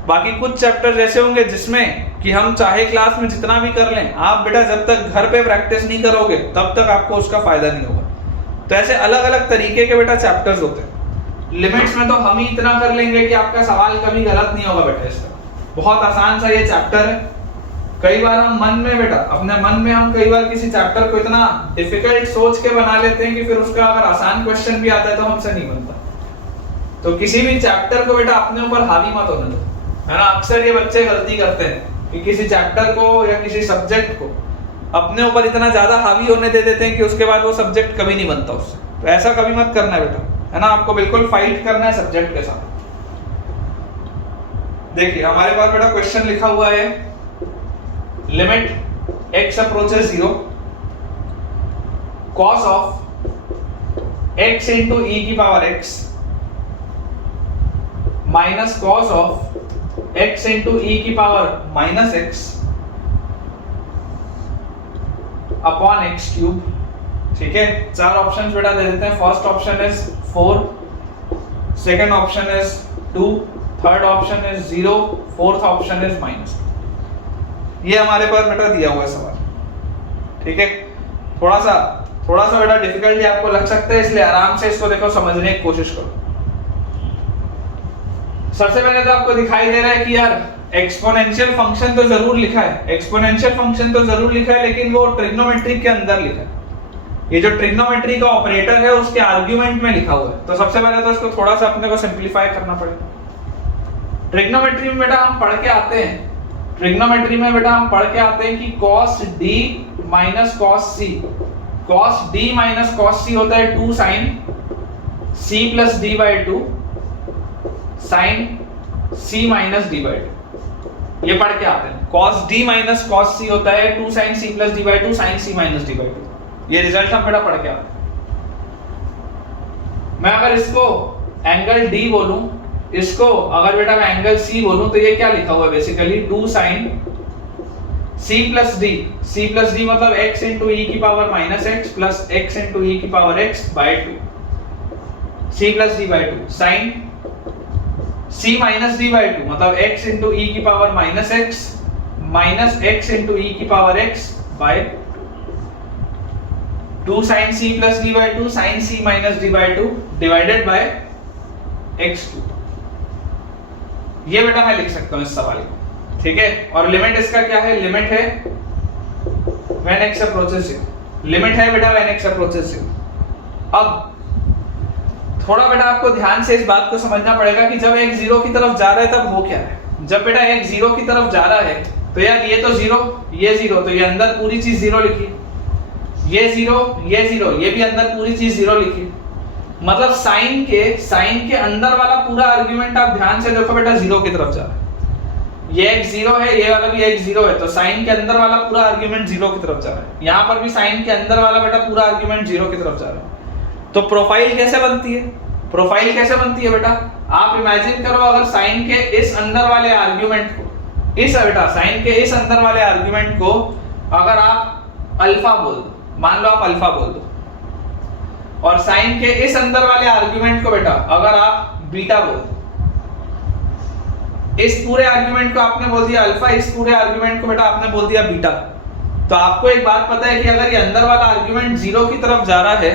बाकी कुछ चैप्टर्स ऐसे होंगे जिसमें कि हम चाहे क्लास में जितना भी कर लें, आप बेटा जब तक घर पे प्रैक्टिस नहीं करोगे तब तक आपको उसका फायदा नहीं होगा। तो ऐसे अलग अलग तरीके के बेटा चैप्टर्स होते हैं। लिमिट्स में तो हम ही इतना कर लेंगे कि आपका सवाल कभी गलत नहीं होगा बेटा। इसका बहुत आसान सा ये चैप्टर है। कई बार हम मन में बेटा, अपने मन में हम कई बार किसी चैप्टर को इतना डिफिकल्ट सोच के बना लेते हैं कि फिर उसका अगर आसान क्वेश्चन भी आता है तो हमसे नहीं बनता। तो किसी भी चैप्टर को बेटा अपने ऊपर हावी मत होने दो, है ना। अक्सर ये बच्चे गलती करते हैं कि किसी चैप्टर को या किसी सब्जेक्ट को अपने ऊपर इतना ज्यादा हावी होने दे देते हैं कि उसके बाद वो सब्जेक्ट कभी नहीं बनता उससे। तो ऐसा कभी मत करना है बेटा, है ना। आपको बिल्कुल फाइट करना है सब्जेक्ट के साथ। देखिए हमारे पास बेटा क्वेश्चन लिखा हुआ है, limit x approaches 0 cos of x into e की power x minus cos of x into e की power minus x upon x cube. ठीक है, चार ऑप्शंस बेटा दे देते हैं। First option is 4, second option is 2, third option is 0, fourth option is minus. ये हमारे पास बेटा दिया हुआ है सवाल। ठीक है, थोड़ा सा बेटा डिफिकल्टी आपको लग सकता है, इसलिए आराम से इसको देखो, समझने की कोशिश करो। सबसे पहले तो आपको दिखाई दे रहा है कि यार एक्सपोनेंशियल फंक्शन तो जरूर लिखा है, लेकिन वो ट्रिग्नोमेट्री के अंदर लिखा है। ये जो ट्रिग्नोमेट्री का ऑपरेटर है उसके आर्गुमेंट में लिखा हुआ है। तो सबसे पहले तो इसको थोड़ा सा अपने को सिंपलीफाई करना पड़ेगा। ट्रिग्नोमेट्री में बेटा हम पढ़ के आते हैं, कि cos d minus cos c, cos d minus cos c होता है 2 sin c plus d by 2 sin c minus d by 2। ये पढ़ के आते हैं। cos d minus cos c होता है 2 sin c plus d by 2 sin c minus d by 2। ये रिजल्ट हम बेटा पढ़ के आते हैं। मैं अगर इसको एंगल d बोलूं, इसको अगर बेटा मैं एंगल c बोलूं, तो ये क्या लिखा हुआ है basically 2 sin c plus d मतलब x into e की power minus x plus x into e की power x by 2 c plus d by 2 sin c minus d by 2 मतलब x into e की power minus x minus x into e की power x by 2 sin c plus d by 2 sin c minus d by 2 divided by x2। ये बेटा मैं लिख सकता हूं इस सवाल को। ठीक है, और लिमिट इसका क्या है? लिमिट है when x approaches 0, लिमिट है बेटा when x approaches 0। अब थोड़ा बेटा आपको ध्यान से इस बात को समझना पड़ेगा कि जब x 0 की तरफ जा रहा है तब हो क्या है। जब बेटा x 0 की तरफ जा रहा है तो यार ये तो 0, ये 0, तो ये अंदर पूरी चीज 0 लिखी। ये जीरो, ये भी अंदर पूरी चीज जीरो लिखी, मतलब साइन के अंदर वाला पूरा आर्गुमेंट आप ध्यान से देखो बेटा जीरो की तरफ जा रहा है। ये x जीरो है, ये वाला भी x जीरो है, तो साइन के अंदर वाला पूरा आर्गुमेंट जीरो की तरफ जा रहा है। यहाँ पर भी साइन के अंदर वाला बेटा पूरा आर्गुमेंट जीरो की तरफ जा रहा है। तो प्रोफाइल कैसे बनती है? प्रोफाइल कैसे बनती है बेटा? आप इमेजिन करो अगर साइन के इस अंदर वाले आर्गुमेंट को, साइन के इस अंदर वाले आर्गुमेंट को अगर आप अल्फा बोल दो, मान लो आप अल्फा बोल दो, और साइन के इस अंदर वाले आर्गुमेंट को बेटा अगर आप बीटा बोल दो, इस पूरे आर्गुमेंट को आपने बोल दिया अल्फा, इस पूरे आर्गुमेंट को बेटा आपने बोल दिया बीटा, तो आपको एक बात पता है कि अगर ये अंदर वाला आर्गुमेंट जीरो की तरफ जा रहा है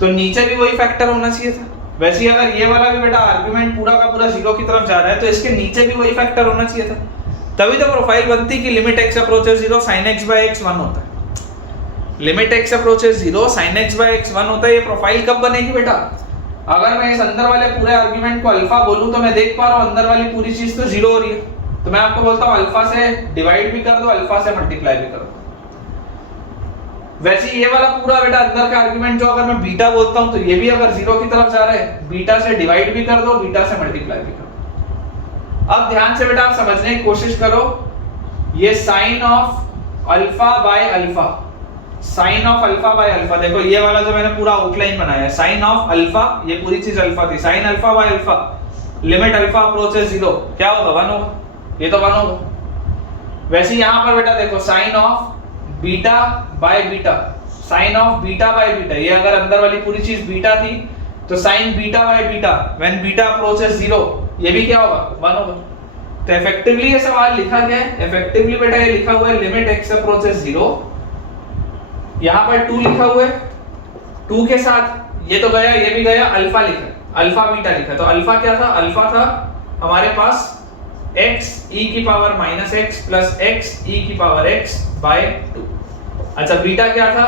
तो नीचे भी वही फैक्टर होना चाहिए था। वैसे ही अगर ये वाला भी बेटा आर्गुमेंट पूरा का पूरा जीरो की तरफ जा रहा है तो इसके नीचे भी वही फैक्टर होना चाहिए था, तभी तो प्रोफाइल बनती कि limit x approaches 0 sin x by x 1 होता है। Limit x approaches 0 sin x by x 1 होता है। ये प्रोफाइल कब बनेगी बेटा? अगर मैं इस अंदर वाले पूरे आर्गुमेंट को अल्फा बोलूं तो मैं देख पा रहा हूं अंदर वाली पूरी चीज तो जीरो हो रही है, तो मैं आपको बोलता हूं अल्फा से डिवाइड भी कर दो, अल्फा से मल्टीप्लाई भी कर दो। वैसे ये वाला पूरा बेटा अंदर का आर्गुमेंट जो अगर मैं बीटा बोलता हूं तो ये भी अगर जीरो की तरफ जा रहा है, बीटा से डिवाइड भी कर दो, बीटा से मल्टीप्लाई भी कर दो। अब ध्यान से बेटा आप समझने की कोशिश करो, ये sine of alpha by alpha, sine of alpha by alpha, देखो ये वाला जो मैंने पूरा आउटलाइन बनाया है, साइन ऑफ अल्फा, ये पूरी चीज अल्फा थी, sine alpha by alpha, limit alpha approaches 0, क्या होगा? 1 होगा, ये तो 1 होगा। वैसे यहां पर बेटा देखो sine of beta by beta, sine of beta by beta, ये अगर अंदर वाली पूरी चीज बीटा थी तो sine beta by beta when beta approaches 0, ये भी क्या होगा? 1 होगा। तो इफेक्टिवली ये सवाल लिखा गया है, इफेक्टिवली बेटा ये लिखा हुआ है लिमिट x अप्रोचेस 0, यहां पर 2 लिखा हुआ है, 2 के साथ ये तो गया, ये भी गया, अल्फा लिखा, अल्फा बीटा लिखा, तो अल्फा क्या था? अल्फा था हमारे पास x e की power -x plus x e की पावर x बाय 2। अच्छा बीटा क्या था?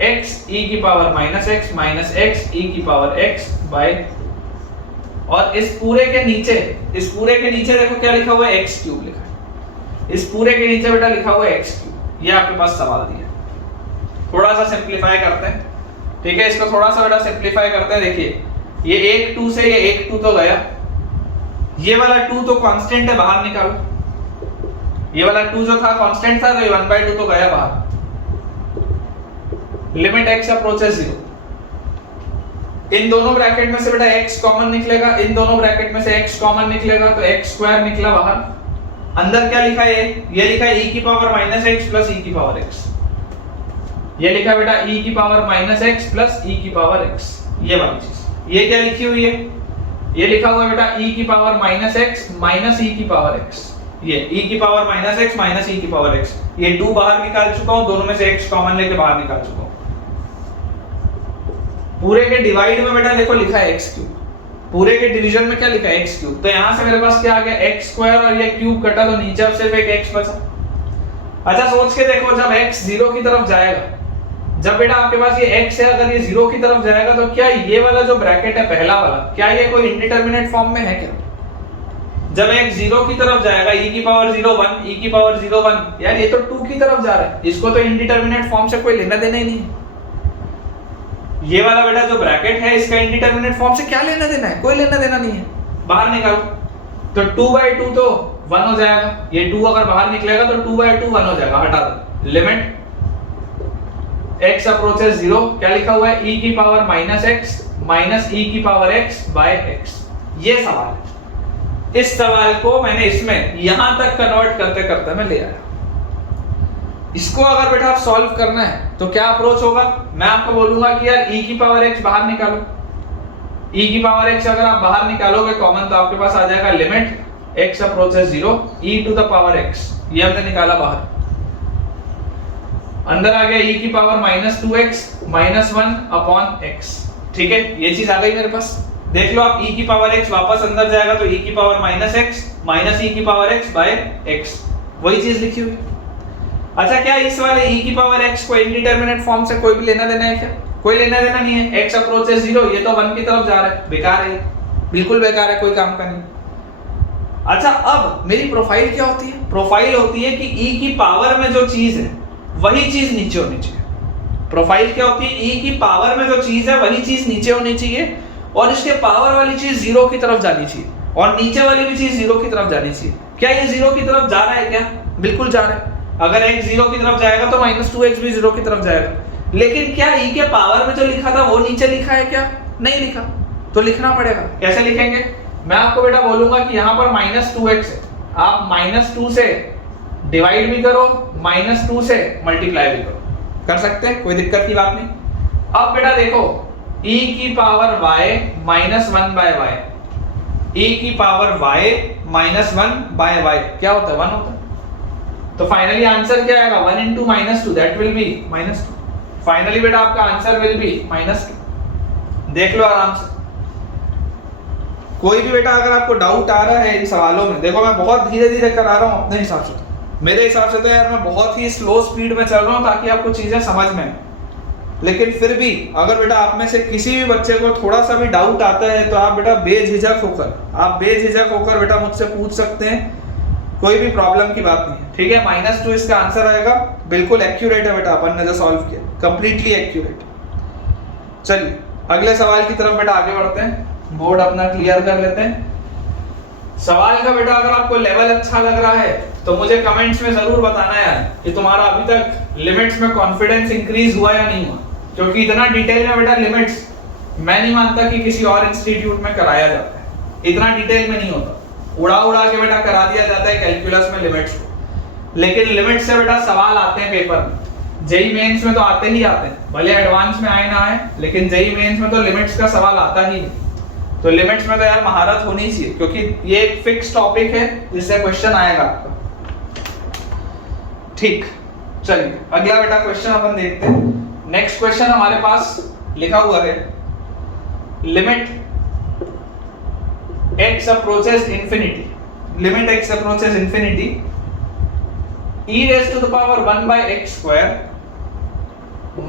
x e की power -x minus x e की पावर x बाय 2। और इस पूरे के नीचे देखो क्या लिखा हुआ है? x क्यूब लिखा है। इस पूरे के नीचे बेटा लिखा हुआ है x क्यूब। ये आपके पास सवाल दिया, थोड़ा सा सिंपलीफाई करते हैं, ठीक है? इसको थोड़ा सा बेटा सिंपलीफाई करते हैं। देखिए ये 1 2 से ये 1 2 तो गया, ये वाला 2 तो कांस्टेंट है, बाहर निकालो। ये वाला 2 जो था कांस्टेंट था तो ये 1/2 तो गया बाहर। लिमिट x अप्रोचेस 0, इन दोनों ब्रैकेट में से बेटा x कॉमन निकलेगा, इन दोनों ब्रैकेट में से x कॉमन निकलेगा तो x स्क्वायर निकला बाहर। अंदर क्या लिखा है? ये लिखा है e की पावर -x प्लस e की पावर x, ये लिखा बेटा e की पावर -x प्लस e की पावर x, ये वाली चीज। ये क्या लिखी हुई है? ये लिखा हुआ है बेटा e की पावर -x माइनस e की पावर x, ये e की पावर -x माइनस e की पावर x। ये 2 बाहर निकाल चुका हूं, दोनों में से x कॉमन लेके बाहर निकाल चुका हूं। पूरे के डिवाइड में बेटा देखो लिखा है x क्यूब, पूरे के डिवीजन में क्या लिखा है? x cube. तो यहां से मेरे पास क्या आ गया? x स्क्वायर और ये क्यूब कटा तो नीचे अब सिर्फ एक x बचा। अच्छा सोच के देखो, जब x 0 की तरफ जाएगा, जब बेटा आपके पास ये x है, अगर ये 0 की तरफ जाएगा तो क्या ये वाला जो ब्रैकेट है पहला वाला, क्या ये कोई इंडिटरमिनेट फॉर्म में है क्या? जब x 0 की तरफ जाएगा, e की पावर 0 1, e की पावर 0 1, यार ये तो 2 की तरफ जा रहा है, इसको तो इंडिटरमिनेट फॉर्म से कोई लेना देना ही नहीं है। ये वाला बेटा जो ब्रैकेट है इसका इंडिटरमिनेट फॉर्म से क्या लेना देना है? कोई लेना देना नहीं है। बाहर निकालो तो 2/2 तो 1 हो जाएगा, ये 2 अगर बाहर निकलेगा तो 2/2 1 हो जाएगा, हटा दो। लिमिट x अप्रोचेस 0, क्या लिखा हुआ है? e की पावर -x माइनस e की पावर x बाय x। ये सवाल है, इस सवाल को मैंने इसमें यहां तक कन्वर्ट करते करते मैं ले आया। इसको अगर बेटा आप सॉल्व करना है तो क्या अप्रोच होगा? मैं आपको बोलूंगा कि यार e की पावर x बाहर निकालो, e की पावर x अगर आप बाहर निकालोगे कॉमन तो आपके पास आ जाएगा limit x approaches 0 e to the power x, ये हमने निकाला बाहर। अंदर आ गया e की power -2x minus 1 upon x, ठीक है? ये चीज आ गई मेरे पास। देख लो आप e की पावर x वापस अंदर जाएगा तो e की पावर -x माइनस e की पावर x बाय x, वही चीज लिखी हुई। अच्छा क्या इस वाले e की पावर x को इंडिटरमिनेट फॉर्म से कोई भी लेना देना है क्या? कोई लेना देना नहीं है। x अप्रोचेस 0, ये तो 1 की तरफ जा रहा है, बेकार है, बिल्कुल बेकार है, कोई काम का नहीं। अच्छा अब मेरी प्रोफाइल क्या होती है? प्रोफाइल होती है कि e की पावर में जो चीज है वही चीज नीचे होनी चाहिए, प्रोफाइल क्या होती है, ई की पावर में जो चीज है वही चीज नीचे होनी चाहिए और इसके पावर वाली चीज जीरो की तरफ जानी चाहिए और नीचे वाली भी चीज जीरो की तरफ जानी चाहिए। क्या ये जीरो की तरफ जा रहा है क्या? बिल्कुल जा रहा है। अगर x जीरो की तरफ जाएगा तो -2x भी जीरो की तरफ जाएगा। लेकिन क्या e के पावर में जो लिखा था वो नीचे लिखा है क्या? नहीं लिखा, तो लिखना पड़ेगा। कैसे लिखेंगे? मैं आपको बेटा बोलूंगा कि यहाँ पर -2x है, आप -2 से डिवाइड भी करो, -2 से मल्टीप्लाई भी करो, कर सकते हैं, कोई दिक्कत की बात नहीं। अब बेटा देखो e की पावर y -1/y, e की पावर y -1/y क्या होता है? 1 होता है। तो फाइनली आंसर क्या आएगा? 1 into -2 that will B -2। Finally बेटा आपका आंसर विल बी -2। देख लो आराम से। कोई भी बेटा अगर आपको डाउट आ रहा है इन सवालों में, देखो मैं बहुत धीरे धीरे करा रहा हूं अपने हिसाब से, मेरे हिसाब से तो यार मैं बहुत ही स्लो स्पीड में चल रहा हूं ताकि आपको चीजें समझ में आए। लेकिन फिर भी अगर बेटा आप में से किसी भी बच्चे को थोड़ा सा भी डाउट आता है तो आप बेटा बेझिझक होकर बेटा मुझसे पूछ सकते हैं, कोई भी प्रॉब्लम की बात नहीं है, ठीक है। -2 इसका आंसर आएगा, बिल्कुल एक्यूरेट है बेटा, अपन ने जो सॉल्व किया कंप्लीटली एक्यूरेट। चलिए अगले सवाल की तरफ बेटा आगे बढ़ते हैं, बोर्ड अपना क्लियर कर लेते हैं। सवाल का बेटा अगर आपको लेवल अच्छा लग रहा है तो मुझे कमेंट्स में जरूर बताना यार कि तुम्हारा अभी तक लिमिट्स में कॉन्फिडेंस इंक्रीज हुआ या नहीं हुआ, क्योंकि इतना डिटेल में बेटा लिमिट्स मैं नहीं मानता कि किसी और इंस्टीट्यूट में कराया जाता है। इतना डिटेल में नहीं होता, उड़ा के बेटा करा दिया जाता है कैलकुलस में लिमिट्स को। लेकिन लिमिट से बेटा सवाल आते हैं पेपर में, जेई मेंस में तो आते ही आते हैं, भले एडवांस में आए ना आए, लेकिन जेई मेंस में तो लिमिट्स का सवाल आता ही नहीं। तो लिमिट्स में तो यार महारत होनी चाहिए, क्योंकि ये एक फिक्स टॉपिक है जिससे क्वेश्चन आएगा आपका। ठीक, चलिए अगला बेटा क्वेश्चन अपन देखते हैं। नेक्स्ट क्वेश्चन हमारे पास लिखा हुआ है, limit x approaches infinity, limit x approaches infinity, e raised to the power 1/x square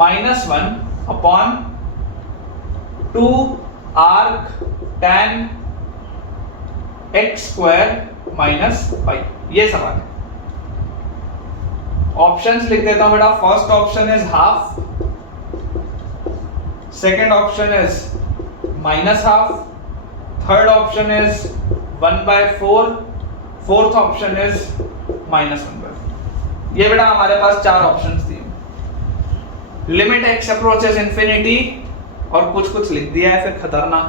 -1 upon 2 arc tan x square minus pi। ये सवाल है। ऑप्शंस लिख देता हूं बेटा। First option is half, second option is -half, third option is 1/4, fourth option is -1/4। ये बेटा हमारे पास चार ऑप्शंस दिए। लिमिट x अप्रोचेस इंफिनिटी और कुछ लिख दिया है फिर खतरनाक।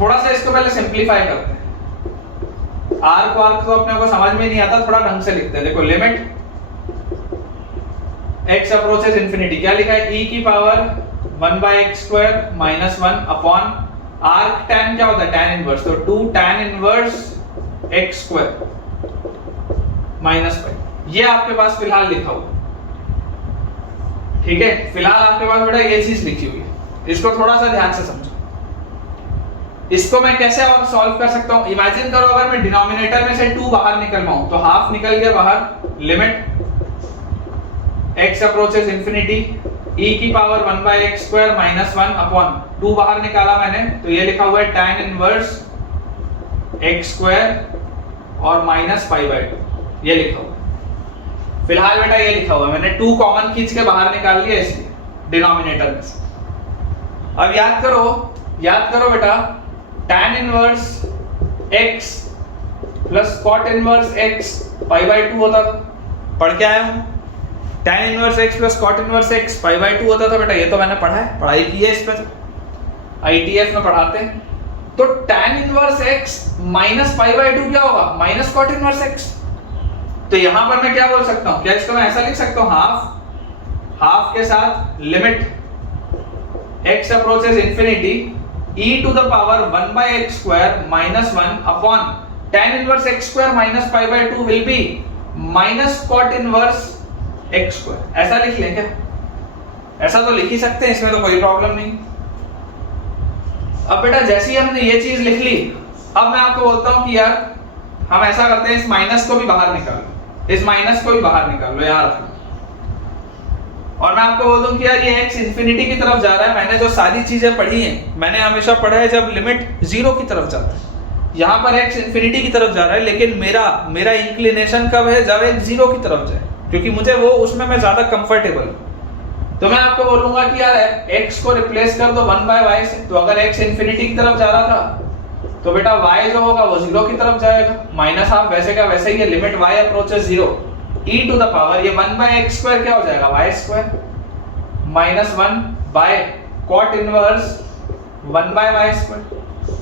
थोड़ा सा इसको पहले सिंपलीफाई करते हैं। आर्क वार्क तो अपने को समझ में नहीं आता, थोड़ा ढंग से लिखते हैं। देखो लिमिट x अप्रोचेस इंफिनिटी, क्या लिखा है? e की power 1/x square -1 upon arc tan क्या होता है? tan इनवर्स, तो 2 tan inverse x square minus pi. ये आपके पास फिलहाल लिखा हुआ, ठीक है। फिलहाल आपके पास बेटा ये चीज लिखी हुई है, इसको थोड़ा सा ध्यान से समझो। इसको मैं कैसे और सॉल्व कर सकता हूं? इमेजिन करो अगर मैं डिनोमिनेटर में से 2 बाहर निकलवाऊं तो हाफ निकल गया बाहर। Limit x approaches infinity, e की पावर 1/x स्क्वायर -1 अपॉन 2 बाहर निकाला मैंने, तो ये लिखा हुआ है tan इनवर्स x स्क्वायर और -π/2, ये लिखा हुआ है। फिलहाल बेटा ये लिखा हुआ है, मैंने 2 कॉमन खींच के बाहर निकाल लिया इसलिए डिनोमिनेटर में से। अब याद करो बेटा, tan inverse x plus cot inverse x π/2 होता था। पढ़ के आया हूं, tan inverse x plus cot inverse x π/2 होता था बेटा। ये तो मैंने पढ़ा है, पढ़ाई की है इस पे, ITF में पढ़ाते हैं। तो tan इनवर्स x माइनस π/2 क्या होगा? Minus cot inverse x। तो यहां पर मैं क्या बोल सकता हूं? क्या इसको मैं ऐसा लिख सकता हूं? हाफ के साथ limit x approaches infinity, e to the power 1/x square -1 upon tan inverse x square minus π/2 will be minus cot inverse x square. ऐसा लिख लें क्या? ऐसा तो लिख ही सकते हैं, इसमें तो कोई प्रॉब्लम नहीं। अब बेटा जैसे ही हमने ये चीज लिख ली, अब मैं आपको बोलता हूं कि यार हम ऐसा करते हैं, इस माइनस को भी बाहर निकाल लो, इस माइनस को भी बाहर निकाल लो यार। और मैं आपको बोल दूं कि यार ये x इंफिनिटी की तरफ जा रहा है। मैंने जो सारी चीजें पढ़ी हैं, मैंने हमेशा पढ़ा है जब लिमिट 0 की तरफ जाता है। यहाँ पर x इंफिनिटी की तरफ जा रहा है, लेकिन मेरा इंक्लिनेशन कब है? जब x 0 की तरफ जाए, क्योंकि मुझे वो उसमें मैं ज्यादा कंफर्टेबल हूं। तो मैं आपको बोलूंगा कि यार x को रिप्लेस कर दो 1/y से, तो अगर x इंफिनिटी की तरफ जा रहा था तो बेटा y जो होगा वो 0 की तरफ जाएगा, माइनस हाफ वैसे का वैसे ही है, limit y approaches 0 e to the power ये 1/x² क्या हो जाएगा y² minus 1 cot inverse 1/y²,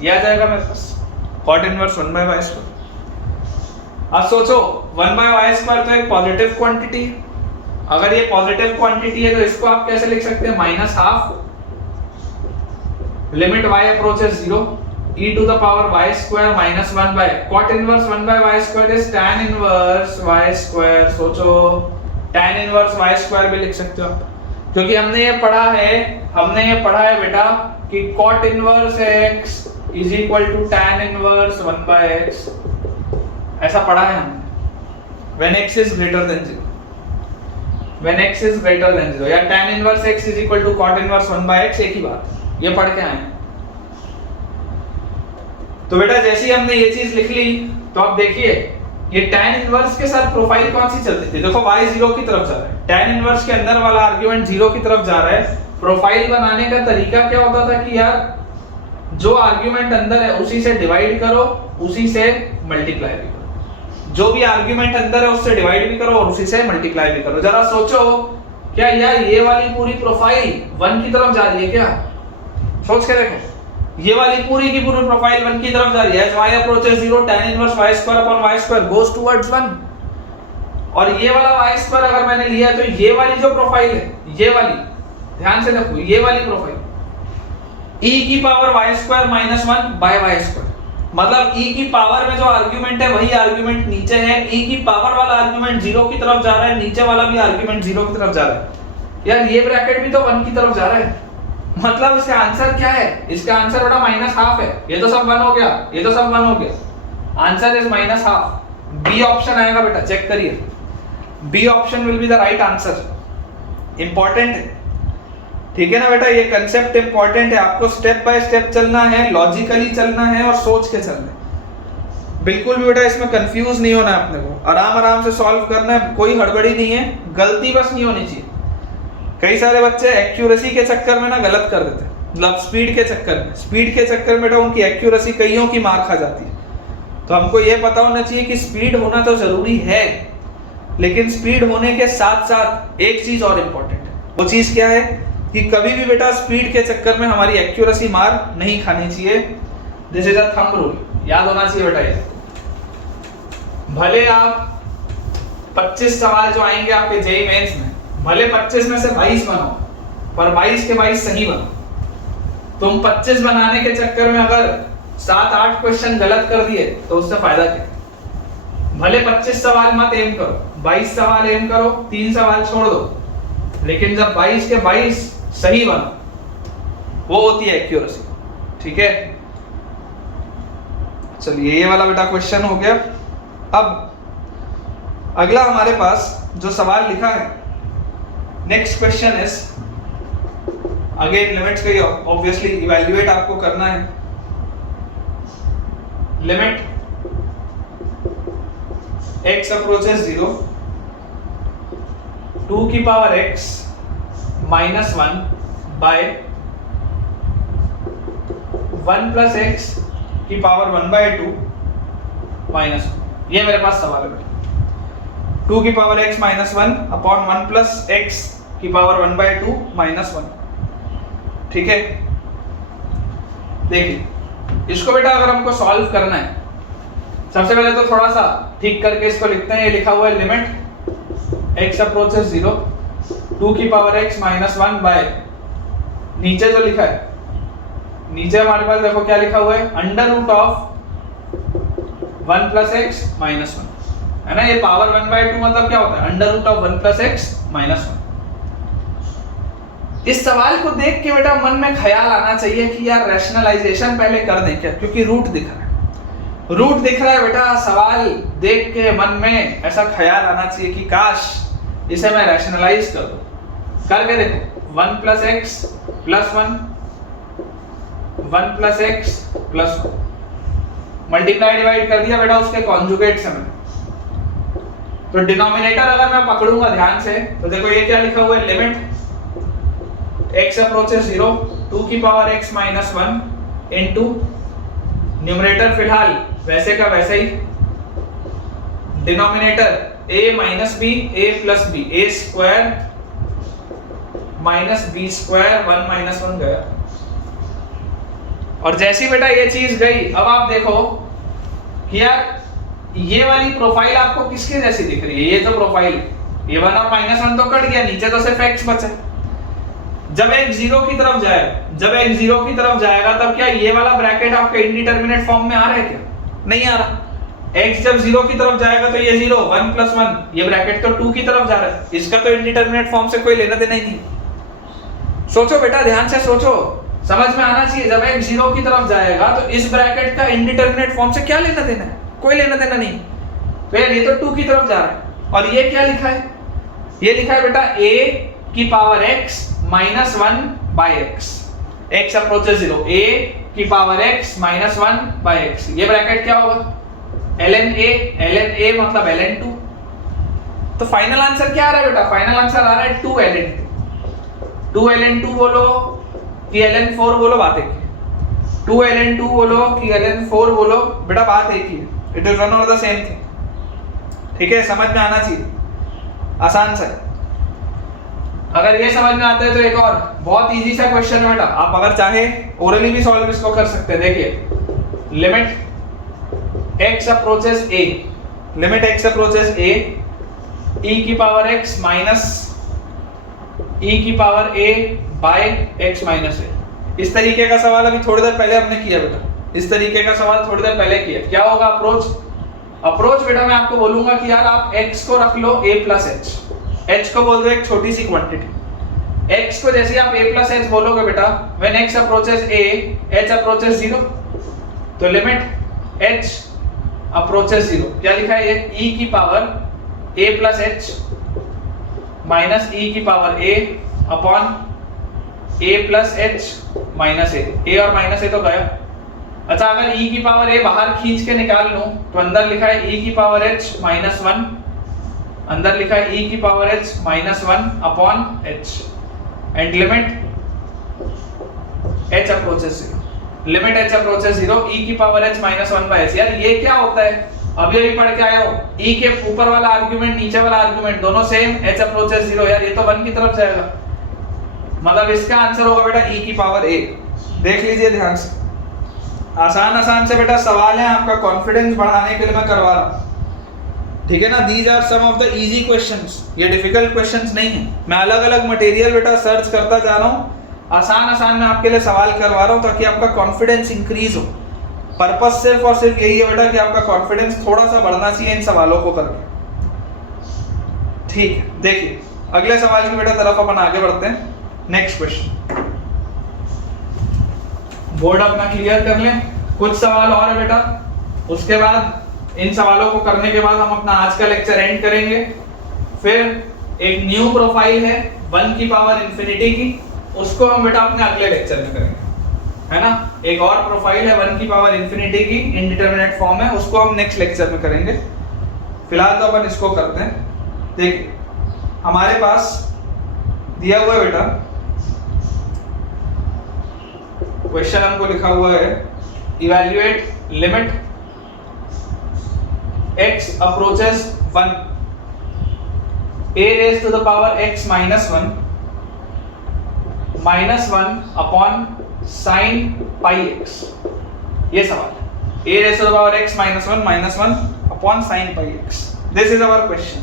ये आ जाएगा मेरे पास cot इनवर्स 1/y²। अब सोचो 1/y² तो एक पॉजिटिव क्वांटिटी है, अगर ये पॉजिटिव क्वांटिटी है तो इसको आप कैसे लिख सकते हैं, minus half limit y approaches 0 e to the power y² minus 1 cot inverse 1/y² is tan inverse y²। सोचो tan इनवर्स y² भी लिख सकते हो, क्योंकि हमने ये पढ़ा है बेटा कि cot inverse x is equal to tan inverse 1/x, ऐसा पढ़ा है हमने। when x is greater than 0 या tan inverse x is equal to cot inverse 1/x, एक ही बात, ये पढ़ के आए। तो बेटा जैसे ही हमने ये चीज लिख ली तो आप देखिए ये tan इनवर्स के साथ प्रोफाइल कौन सी चलती थी, देखो y 0 की तरफ जा रहा है, tan इनवर्स के अंदर वाला आर्गुमेंट 0 की तरफ जा रहा है। प्रोफाइल बनाने का तरीका क्या होता था कि यार जो आर्गुमेंट अंदर है उसी से डिवाइड करो, उसी से मल्टीप्लाई भी करो, जो भी आर्गुमेंट अंदर है उससे डिवाइड भी करो और उसी से मल्टीप्लाई भी करो। जरा सोचो क्या यार ये वाली पूरी प्रोफाइल 1 की तरफ जा रही है क्या, सोच के देखो, ये वाली पूरी की पूरी प्रोफाइल 1 की तरफ जा रही है। y approaches 0 tan inverse y² upon y² गोस टुवर्ड्स 1, और ये वाला y² अगर मैंने लिया तो ये वाली जो प्रोफाइल है, ये वाली ध्यान से देखो, ये वाली प्रोफाइल e की पावर y² माइनस 1/y², मतलब e की पावर में जो आर्गुमेंट है वही आर्गुमेंट नीचे है, e की पावर वाला आर्गुमेंट 0 की तरफ जा रहा है, नीचे वाला भी आर्गुमेंट 0 की तरफ जा रहा है। यार ये ब्रैकेट भी तो 1 की तरफ जा रहा है, मतलब इसका आंसर क्या है, इसका आंसर बेटा माइनस हाफ है। ये तो सब 1 हो गया, ये तो सब 1 हो गया, answer is minus half. B option आएगा बेटा, चेक करिए, B option will be the right answer. Important है, ठीक है ना बेटा, ये कंसेप्ट इंपॉर्टेंट है, आपको स्टेप बाय स्टेप चलना है, लॉजिकली चलना है और सोच के चलना है। बिल्कुल भी बेटा इसमें कंफ्यूज नहीं होना है, अपने को आराम आराम से सॉल्व करना है, कोई हड़बड़ी नहीं है, गलती बस नहीं होनी चाहिए। कई सारे बच्चे एक्यूरेसी के चक्कर में ना गलत कर देते हैं, मतलब स्पीड के चक्कर में बेटा उनकी एक्यूरेसी कईयों की मार खा जाती है। तो हमको ये पता होना चाहिए कि स्पीड होना तो जरूरी है, लेकिन स्पीड होने के साथ साथ एक चीज और इंपॉर्टेंट है, वो चीज क्या है कि कभी भी बेटा स्पीड के चक्कर में हमारी एक्यूरेसी मार नहीं खानी चाहिए। This is a thumb rule, याद होना चाहिए बेटा ये। भले आप 25 सवाल जो आएंगे आपके जेईई मेंस में, भले 25 में से 22 बनो, पर 22 के 22 सही बनो। तुम 25 बनाने के चक्कर में अगर 7-8 क्वेश्चन गलत कर दिए तो उससे फायदा क्या। भले 25 सवाल मत एम करो, 22 सवाल एम करो, 3 सवाल छोड़ दो, लेकिन जब 22 के 22 सही बनो, वो होती है एक्यूरेसी, ठीक है। चलिए ये वाला बेटा क्वेश्चन हो गया। अब अगला हमारे पास जो सवाल लिखा है, next question is again limits का, ऑब्वियसली इवैल्यूएट आपको करना है। लिमिट x अप्रोचेस 0 2 की power x minus 1 by 1 plus x की पावर 1/2 माइनस 1, ये मेरे पास सवाल है बेटा। 2 की power x minus 1 upon 1 plus x की पावर 1/2 माइनस 1, ठीक है। देखिए इसको बेटा अगर हमको सॉल्व करना है, सबसे पहले तो थोड़ा सा ठीक करके इसको लिखते हैं। ये लिखा हुआ है लिमिट x अप्रोचेस 0 2 की पावर x माइनस 1 बाय, नीचे जो लिखा है, नीचे हमारे पास देखो क्या लिखा हुआ है, under root of 1 plus x minus 1, है ना। ये पावर 1/2 मतलब क्या होता है, under root of 1 plus x minus 1। इस सवाल को देख के बेटा मन में ख्याल आना चाहिए कि यार रैशनलाइजेशन पहले कर दें क्या, क्योंकि रूट दिख रहा है बेटा। सवाल देख के मन में ऐसा ख्याल आना चाहिए कि काश इसे मैं रैशनलाइज कर दूं। करके देखो, 1 plus x plus 1 1 plus x plus 1, multiply divide कर दिया बेटा उसके कॉन्जुगेट से। मैं तो डिनोमिनेटर अगर मैं पकड़ूंगा ध्यान से तो देखो ये क्या लिखा हुआ है, लिमिट x अप्रोचेस 0 2 की power x minus 1 into numerator फिलहाल वैसे का वैसे ही, denominator a minus b a plus b a square minus b square 1 minus 1 गया। और जैसी बेटा ये चीज गई, अब आप देखो कि यार ये वाली प्रोफाइल आपको किसके जैसी दिख रही है, ये तो प्रोफाइल ये 1 और माइनस 1 तो कट गया, नीचे तो सिर्फ x बचा। जब x 0 की तरफ जाए, जब x 0 की तरफ जाएगा तब क्या ये वाला ब्रैकेट आपका इंडिटरमिनेट फॉर्म में आ रहा है क्या? नहीं आ रहा। x जब 0 की तरफ जाएगा तो ये 0 1 प्लस 1 ये ब्रैकेट तो 2 की तरफ जा रहा है, इसका तो इंडिटरमिनेट फॉर्म से कोई लेना देना ही नहीं। सोचो बेटा, ध्यान से सोचो, समझ में आना चाहिए। जब x 0 की तरफ जाएगा तो इस ब्रैकेट का इंडिटरमिनेट फॉर्म से क्या लेना देना है? कोई लेना देना नहीं। तो यार ये तो 2 की तरफ जा रहा है। और ये क्या लिखा है? ये लिखा है बेटा a की power x minus 1 by x, x approaches 0, a की power x minus 1 by x, ये ब्रैकेट क्या होगा? ln a मतलब ln 2। तो फाइनल आंसर क्या आ रहा है बेटा? फाइनल आंसर आ रहा है 2 ln 2। 2 ln 2 बोलो कि ln 4 बोलो, बात एक ही। 2 ln 2 बोलो कि ln 4 बोलो, बेटा बात एक ही है। इट इज वन और द सेम थिंग। ठीक है, समझ में आना चाहिए, आसान सा है। अगर ये समझ में आता है तो एक और बहुत इजी सा क्वेश्चन है बेटा, आप अगर चाहे ओरली भी सॉल्व इसको कर सकते हैं। देखिए, limit x approaches a, limit x approaches a e की पावर x माइनस e की power a by x minus a। इस तरीके का सवाल अभी थोड़ी देर पहले हमने किया बेटा, इस तरीके का सवाल थोड़ी देर पहले किया। क्या होगा अप्रोच? अप्रोच बेटा मैं आपको बोलूंगा कि यार आप x को रख लो a प्लस h, h को बोल दो एक छोटी सी क्वांटिटी, x को जैसे आप a प्लस h बोलोगे बेटा, when x approaches a h approaches 0, तो लिमिट h अप्रोचेस 0 क्या लिखा है ये e की power a plus h minus e की power a upon a plus h minus a, a और माइनस a तो गया। अच्छा, अगर e की पावर a बाहर खींच के निकाल लूं तो अंदर लिखा है e की पावर h माइनस 1, अंदर लिखा है e की power h minus 1 upon h and limit h approaches 0, limit h approaches 0 e की power h minus 1 by h। यार ये क्या होता है? अभी अभी पढ़ के आया हो, e के ऊपर वाला आर्गुमेंट नीचे वाला आर्गुमेंट दोनों सेम, h अप्रोचेस 0, यार ये तो 1 की तरफ जाएगा, मतलब इसका आंसर होगा बेटा e की पावर a। देख लीजिए ध्यान से, आसान से बेटा सवाल है, आपका कॉन्फिडेंस बढ़ाने के लिए मैं करवा रहा हूं। ठीक है ना, these are some of the easy questions, ये डिफिकल्ट क्वेश्चंस नहीं है। मैं अलग अलग मटेरियल बेटा सर्च करता जा रहा हूँ, आसान मैं आपके लिए सवाल करवा रहा हूँ ताकि आपका कॉन्फिडेंस इंक्रीज हो। पर्पस सिर्फ और सिर्फ यही है बेटा कि आपका कॉन्फिडेंस थोड़ा सा बढ़ना चाहिए इन सवालों को करके। ठीक है, देखिए अगले सवाल की बेटा तरफ अपन आगे बढ़ते हैं। नेक्स्ट क्वेश्चन, बोर्ड अपना क्लियर कर लें, कुछ सवाल और है बेटा, उसके बाद इन सवालों को करने के बाद हम अपना आज का लेक्चर एंड करेंगे। फिर एक न्यू प्रोफाइल है 1 की पावर इंफिनिटी की, उसको हम बेटा अपने अगले लेक्चर में करेंगे, है ना। एक और प्रोफाइल है 1 की पावर इंफिनिटी की, इंडिटरमिनेट फॉर्म है, उसको हम नेक्स्ट लेक्चर में करेंगे। फिलहाल तो अपन इसको करते हैं। देखिए हमारे पास दिया हुआ है बेटा क्वेश्चन, हमको लिखा हुआ है evaluate limit x approaches 1 a raised to the power x minus 1 upon sin pi x, ये सवाल a raised to the power x minus 1 upon sin pi x, this is our question।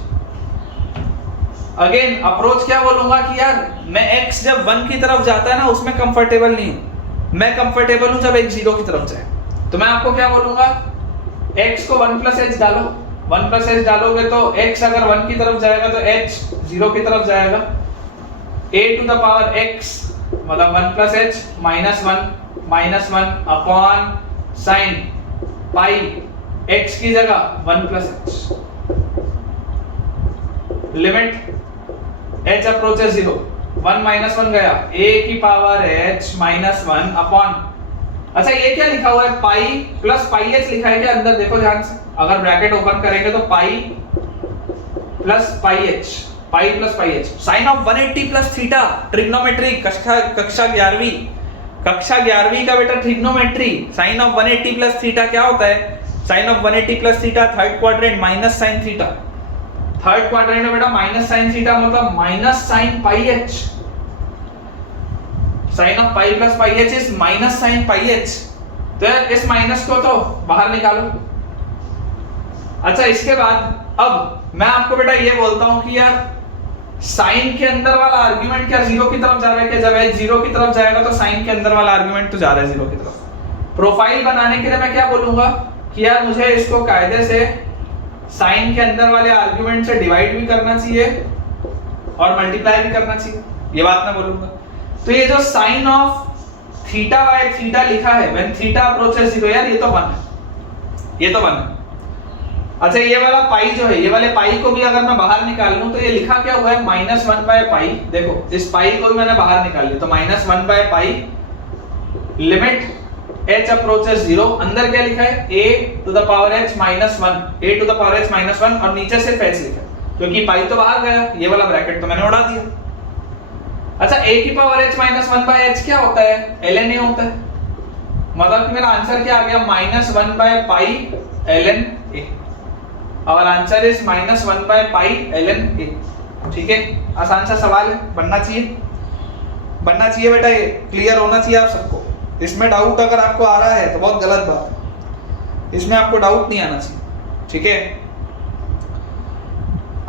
Again approach क्या बोलूंगा कि यार मैं x जब 1 की तरफ जाता है ना उसमें कंफर्टेबल नहीं हूं, मैं कंफर्टेबल हूं जब x 0 की तरफ जाए। तो मैं आपको क्या बोलूंगा, x को 1 प्लस h डालो, 1 प्लस h डालोगे तो x अगर 1 की तरफ जाएगा तो h 0 की तरफ जाएगा, a to the power x मतलब 1 plus h minus 1 upon sine pi x की जगह 1 plus h, limit h approaches 0, 1 minus 1 गया, a की पावर h माइनस 1 अपॉन, अच्छा ये क्या लिखा हुआ है, पाई प्लस पाई एच लिखा है क्या अंदर? देखो ध्यान से, अगर ब्रैकेट ओपन करेंगे तो pi plus pi h, pi plus pi h, sine of 180 plus theta, trigonometry, कक्षा 11वीं, कक्षा 11वीं का बेटा trigonometry, sine of 180 plus theta क्या होता है? Sine of 180 plus theta third quadrant minus sine theta, third quadrant में बेटा माइनस साइन थीटा मतलब minus sine pi h, sine of pi plus pi h is minus sine pi h. तो यार इस minus को तो बाहर निकालो। अच्छा इसके बाद अब मैं आपको बेटा ये बोलता हूं कि यार साइन के अंदर वाला आर्गुमेंट क्या जीरो की तरफ जा रहा है? क्या जब h जीरो की तरफ जाएगा तो साइन के अंदर वाला आर्गुमेंट तो जा रहा है जीरो की तरफ। प्रोफाइल बनाने के लिए मैं क्या बोलूंगा कि यार मुझे इसको कायदे से साइन के अंदर वाले आर्गुमेंट से डिवाइड भी करना चाहिए और मल्टीप्लाई भी करना चाहिए, ये बात मैं बोलूंगा। तो ये जो sine of theta by theta लिखा है व्हेन थीटा अप्रोचेस जीरो, यार ये तो 1 है, ये तो 1 है। अच्छा ये वाला पाई जो है, ये वाले पाई को भी अगर मैं बाहर निकाल लूं तो ये लिखा क्या हुआ है? माइनस 1 बाय पाई। देखो इस पाई को भी मैंने बाहर निकाल लिया तो minus 1 by pi limit h approaches zero, अंदर क्या लिखा है? a to the power h minus 1, a to the power h minus 1 और नीचे सिर्फ h लिखा है क्योंकि पाई तो बाहर गया, ये वाला ब्रैकेट तो मैंने उड़ा दिया। अच्छा a की power h minus 1 by h क्या होता है? ln a होता है, मतलब कि मेरा आंसर क्या आ गया? Minus 1 by pi ln a। और answer is minus 1 by pi ln a। ठीक है, आसान सा सवाल है, बनना चाहिए, बनना चाहिए बेटा, ये क्लियर होना चाहिए आप सबको। इसमें डाउट अगर आपको आ रहा है तो बहुत गलत बात है, इसमें आपको डाउट नहीं आना चाहिए। ठीक है,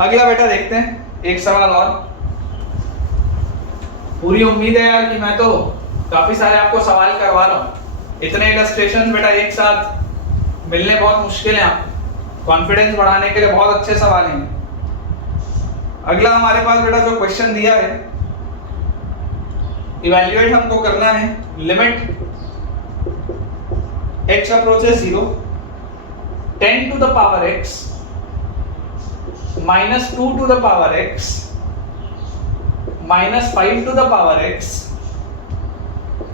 अगला बेटा देखते हैं एक सवाल और। पूरी उम्मीद है यार कि मैं तो काफी सारे आपको सवाल करवा रहा हूं, इतने इलस्ट्रेशन बेटा एक साथ मिलने बहुत मुश्किल है, आपको कॉन्फिडेंस बढ़ाने के लिए बहुत अच्छे सवाल हैं। अगला हमारे पास बेटा जो क्वेश्चन दिया है, इवैल्यूएट हमको करना है limit x approaches 0 10 to the power x minus 2 to the power x minus 5 to the power x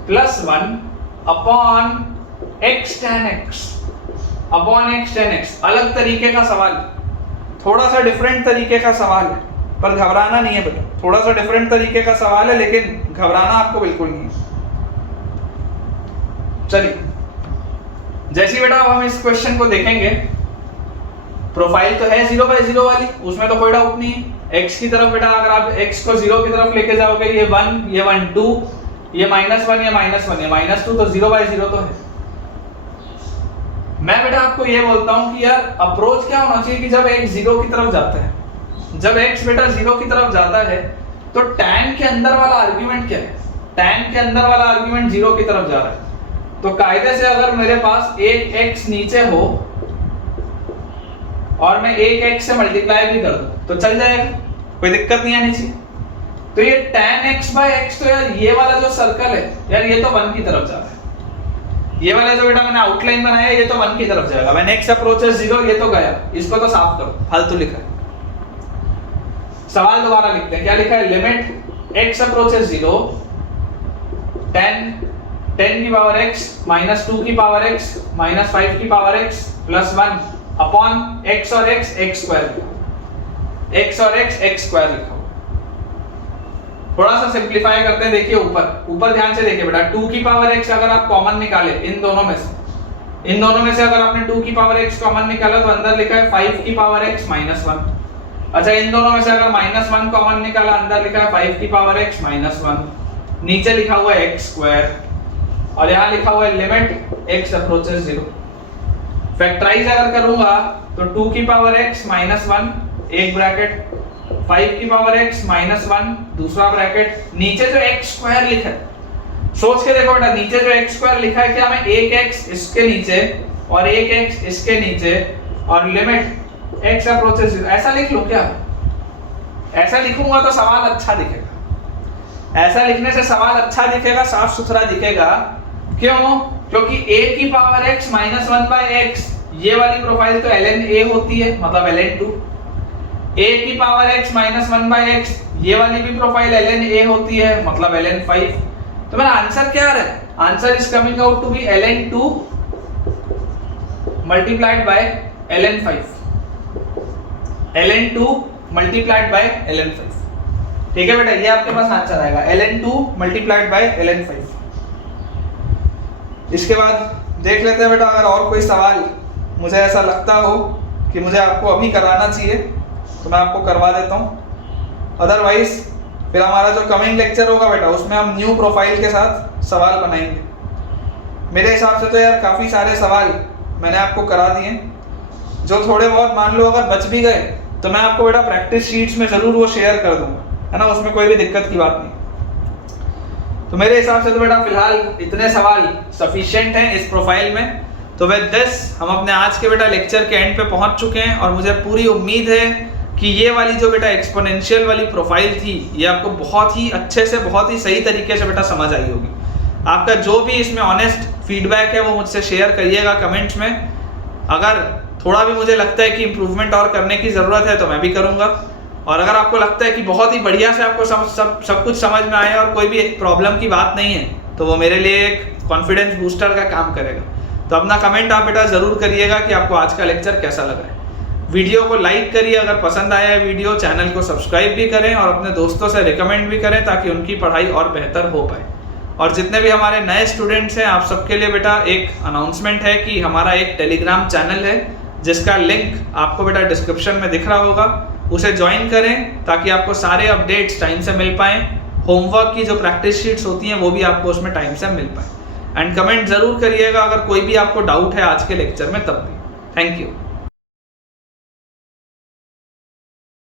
plus 1 upon x tan x upon x tan x। अलग तरीके का सवाल, थोड़ा सा डिफरेंट तरीके का सवाल है, पर घबराना नहीं है बेटा, थोड़ा सा डिफरेंट तरीके का सवाल है लेकिन घबराना आपको बिल्कुल नहीं है। चलिए जैसे बेटा हम इस क्वेश्चन को देखेंगे, प्रोफाइल तो है 0 बाय 0 वाली, उसमें तो कोई डाउट नहीं है। x की तरफ बेटा अगर आप x को 0 की तरफ लेके जाओगे, ये 1 ये 1 2 ये -1 ये -1 ये -2 तो 0 बाय 0 तो है। मैं बेटा आपको ये बोलता हूं कि यार अप्रोच क्या होना चाहिए कि जब x 0 की तरफ जाता है, जब x बेटा 0 की तरफ जाता है तो tan के अंदर वाला आर्गुमेंट क्या है? tan के अंदर वाला आर्गुमेंट 0 की तरफ जा रहा है, तो कायदे से अगर मेरे पास एक x नीचे हो और मैं एक x से मल्टीप्लाई भी कर दूं तो चल जाएगा, कोई दिक्कत नहीं आनी चाहिए। तो ये tan x बाय x, तो यार ये वाला जो सर्कल है यार ये तो 1 की तरफ जा रहा है, ये वाला जो बेटा मैंने आउटलाइन बनाया ये तो 1 की तरफ जाएगा। व्हेन x अप्रोचेस 0 ये तो गया, इसको तो साफ करो, फालतू लिखा है। सवाल दोबारा लिखते हैं, क्या लिखा है? लिमिट x अप्रोचेस 0 10 की पावर x माइनस 2 की पावर x माइनस 5 की power x plus 1 upon x और x x स्क्वायर, x और x स्क्वायर लिखा। थोड़ा सा सिंप्लीफाई करते हैं, देखिए ऊपर ध्यान से देखिए बेटा, 2 की पावर x अगर आप कॉमन निकाले इन दोनों में से अगर आपने 2 की पावर x कॉमन निकाला तो अंदर लिखा है 5 की पावर x माइनस 1। अच्छा इन दोनों में से अगर -1 कॉमन निकाला, अंदर लिखा है 5 की पावर x माइनस 1, नीचे लिखा हुआ है x स्क्वायर और यहाँ लिखा हुआ है लिमिट x अप्रोचेस 0। फैक्टराइज अगर करूंगा तो 2 की पावर x माइनस 1 एक ब्रैकेट, 5 की पावर x माइनस 1 दूसरा ब्रैकेट, नीचे जो x स्क्वायर लिखा है, सोच के देखो बेटा, नीचे जो x स्क्वायर लिखा है क्या मैं एक x इसके नीचे और एक x इसके नीचे और लिमिट x अप्रोचेस 0 ऐसा लिख लूं क्या? ऐसा लिखूंगा तो सवाल अच्छा दिखेगा, ऐसा लिखने से सवाल अच्छा दिखेगा, साफ सुथरा दिखेगा। क्यों? क्योंकि a की power x minus 1 by x ये वाली प्रोफाइल तो ln a होती है, मतलब ln 2। a की power x minus 1 by x ये वाली भी प्रोफाइल ln a होती है, मतलब ln 5। तो मेरा आंसर क्या आ रहा है? Answer is coming out to be ln 2 multiplied by ln 5, ln 2 multiplied by ln5। ठीक है बेटा, ये आपके पास आंसर आएगा ln2 मल्टीप्लाइड बाय ln5। इसके बाद देख लेते हैं बेटा, अगर और कोई सवाल मुझे ऐसा लगता हो कि मुझे आपको अभी कराना चाहिए तो मैं आपको करवा देता हूँ। अदरवाइज फिर हमारा जो कमिंग लेक्चर होगा बेटा, उसमें हम न्यू प्रोफाइल के साथ सवाल बनाएंगे। मेरे हिसाब से तो यार काफ़ी सारे सवाल मैंने आपको करा दिए। जो थोड़े बहुत मान लो अगर बच भी गए तो मैं आपको बेटा प्रैक्टिस शीट्स में ज़रूर वो शेयर कर दूंगा, है ना, उसमें कोई भी दिक्कत की बात नहीं। तो मेरे हिसाब से तो बेटा फिलहाल इतने सवाल सफिशिएंट हैं इस प्रोफाइल में। तो विद दिस हम अपने आज के बेटा लेक्चर के एंड पे पहुंच चुके हैं और मुझे पूरी उम्मीद है कि ये वाली जो बेटा एक्सपोनेंशियल वाली प्रोफाइल थी ये आपको बहुत ही अच्छे से, बहुत ही सही तरीके से बेटा समझ आई होगी। आपका जो भी इसमें ऑनेस्ट फीडबैक है वो मुझसे शेयर करिएगा कमेंट्स में। अगर थोड़ा भी मुझे लगता है कि इम्प्रूवमेंट और करने की ज़रूरत है तो मैं भी करूँगा, और अगर आपको लगता है कि बहुत ही बढ़िया से आपको सब कुछ समझ में आए और कोई भी प्रॉब्लम की बात नहीं है तो वो मेरे लिए एक कॉन्फिडेंस बूस्टर का काम करेगा। तो अपना कमेंट आप बेटा ज़रूर करिएगा कि आपको आज का लेक्चर कैसा लगा है। वीडियो को लाइक करिए अगर पसंद आया है वीडियो, चैनल को सब्सक्राइब भी करें और अपने दोस्तों से रिकमेंड भी करें ताकि उनकी पढ़ाई और बेहतर हो पाए। और जितने भी हमारे नए स्टूडेंट्स हैं आप सबके लिए बेटा एक अनाउंसमेंट है कि हमारा एक टेलीग्राम चैनल है जिसका लिंक आपको बेटा डिस्क्रिप्शन में दिख रहा होगा, उसे ज्वाइन करें ताकि आपको सारे अपडेट्स टाइम से मिल पाएँ। होमवर्क की जो प्रैक्टिस शीट्स होती हैं वो भी आपको उसमें टाइम से मिल पाए। एंड कमेंट ज़रूर करिएगा अगर कोई भी आपको डाउट है आज के लेक्चर में तब भी। Thank you.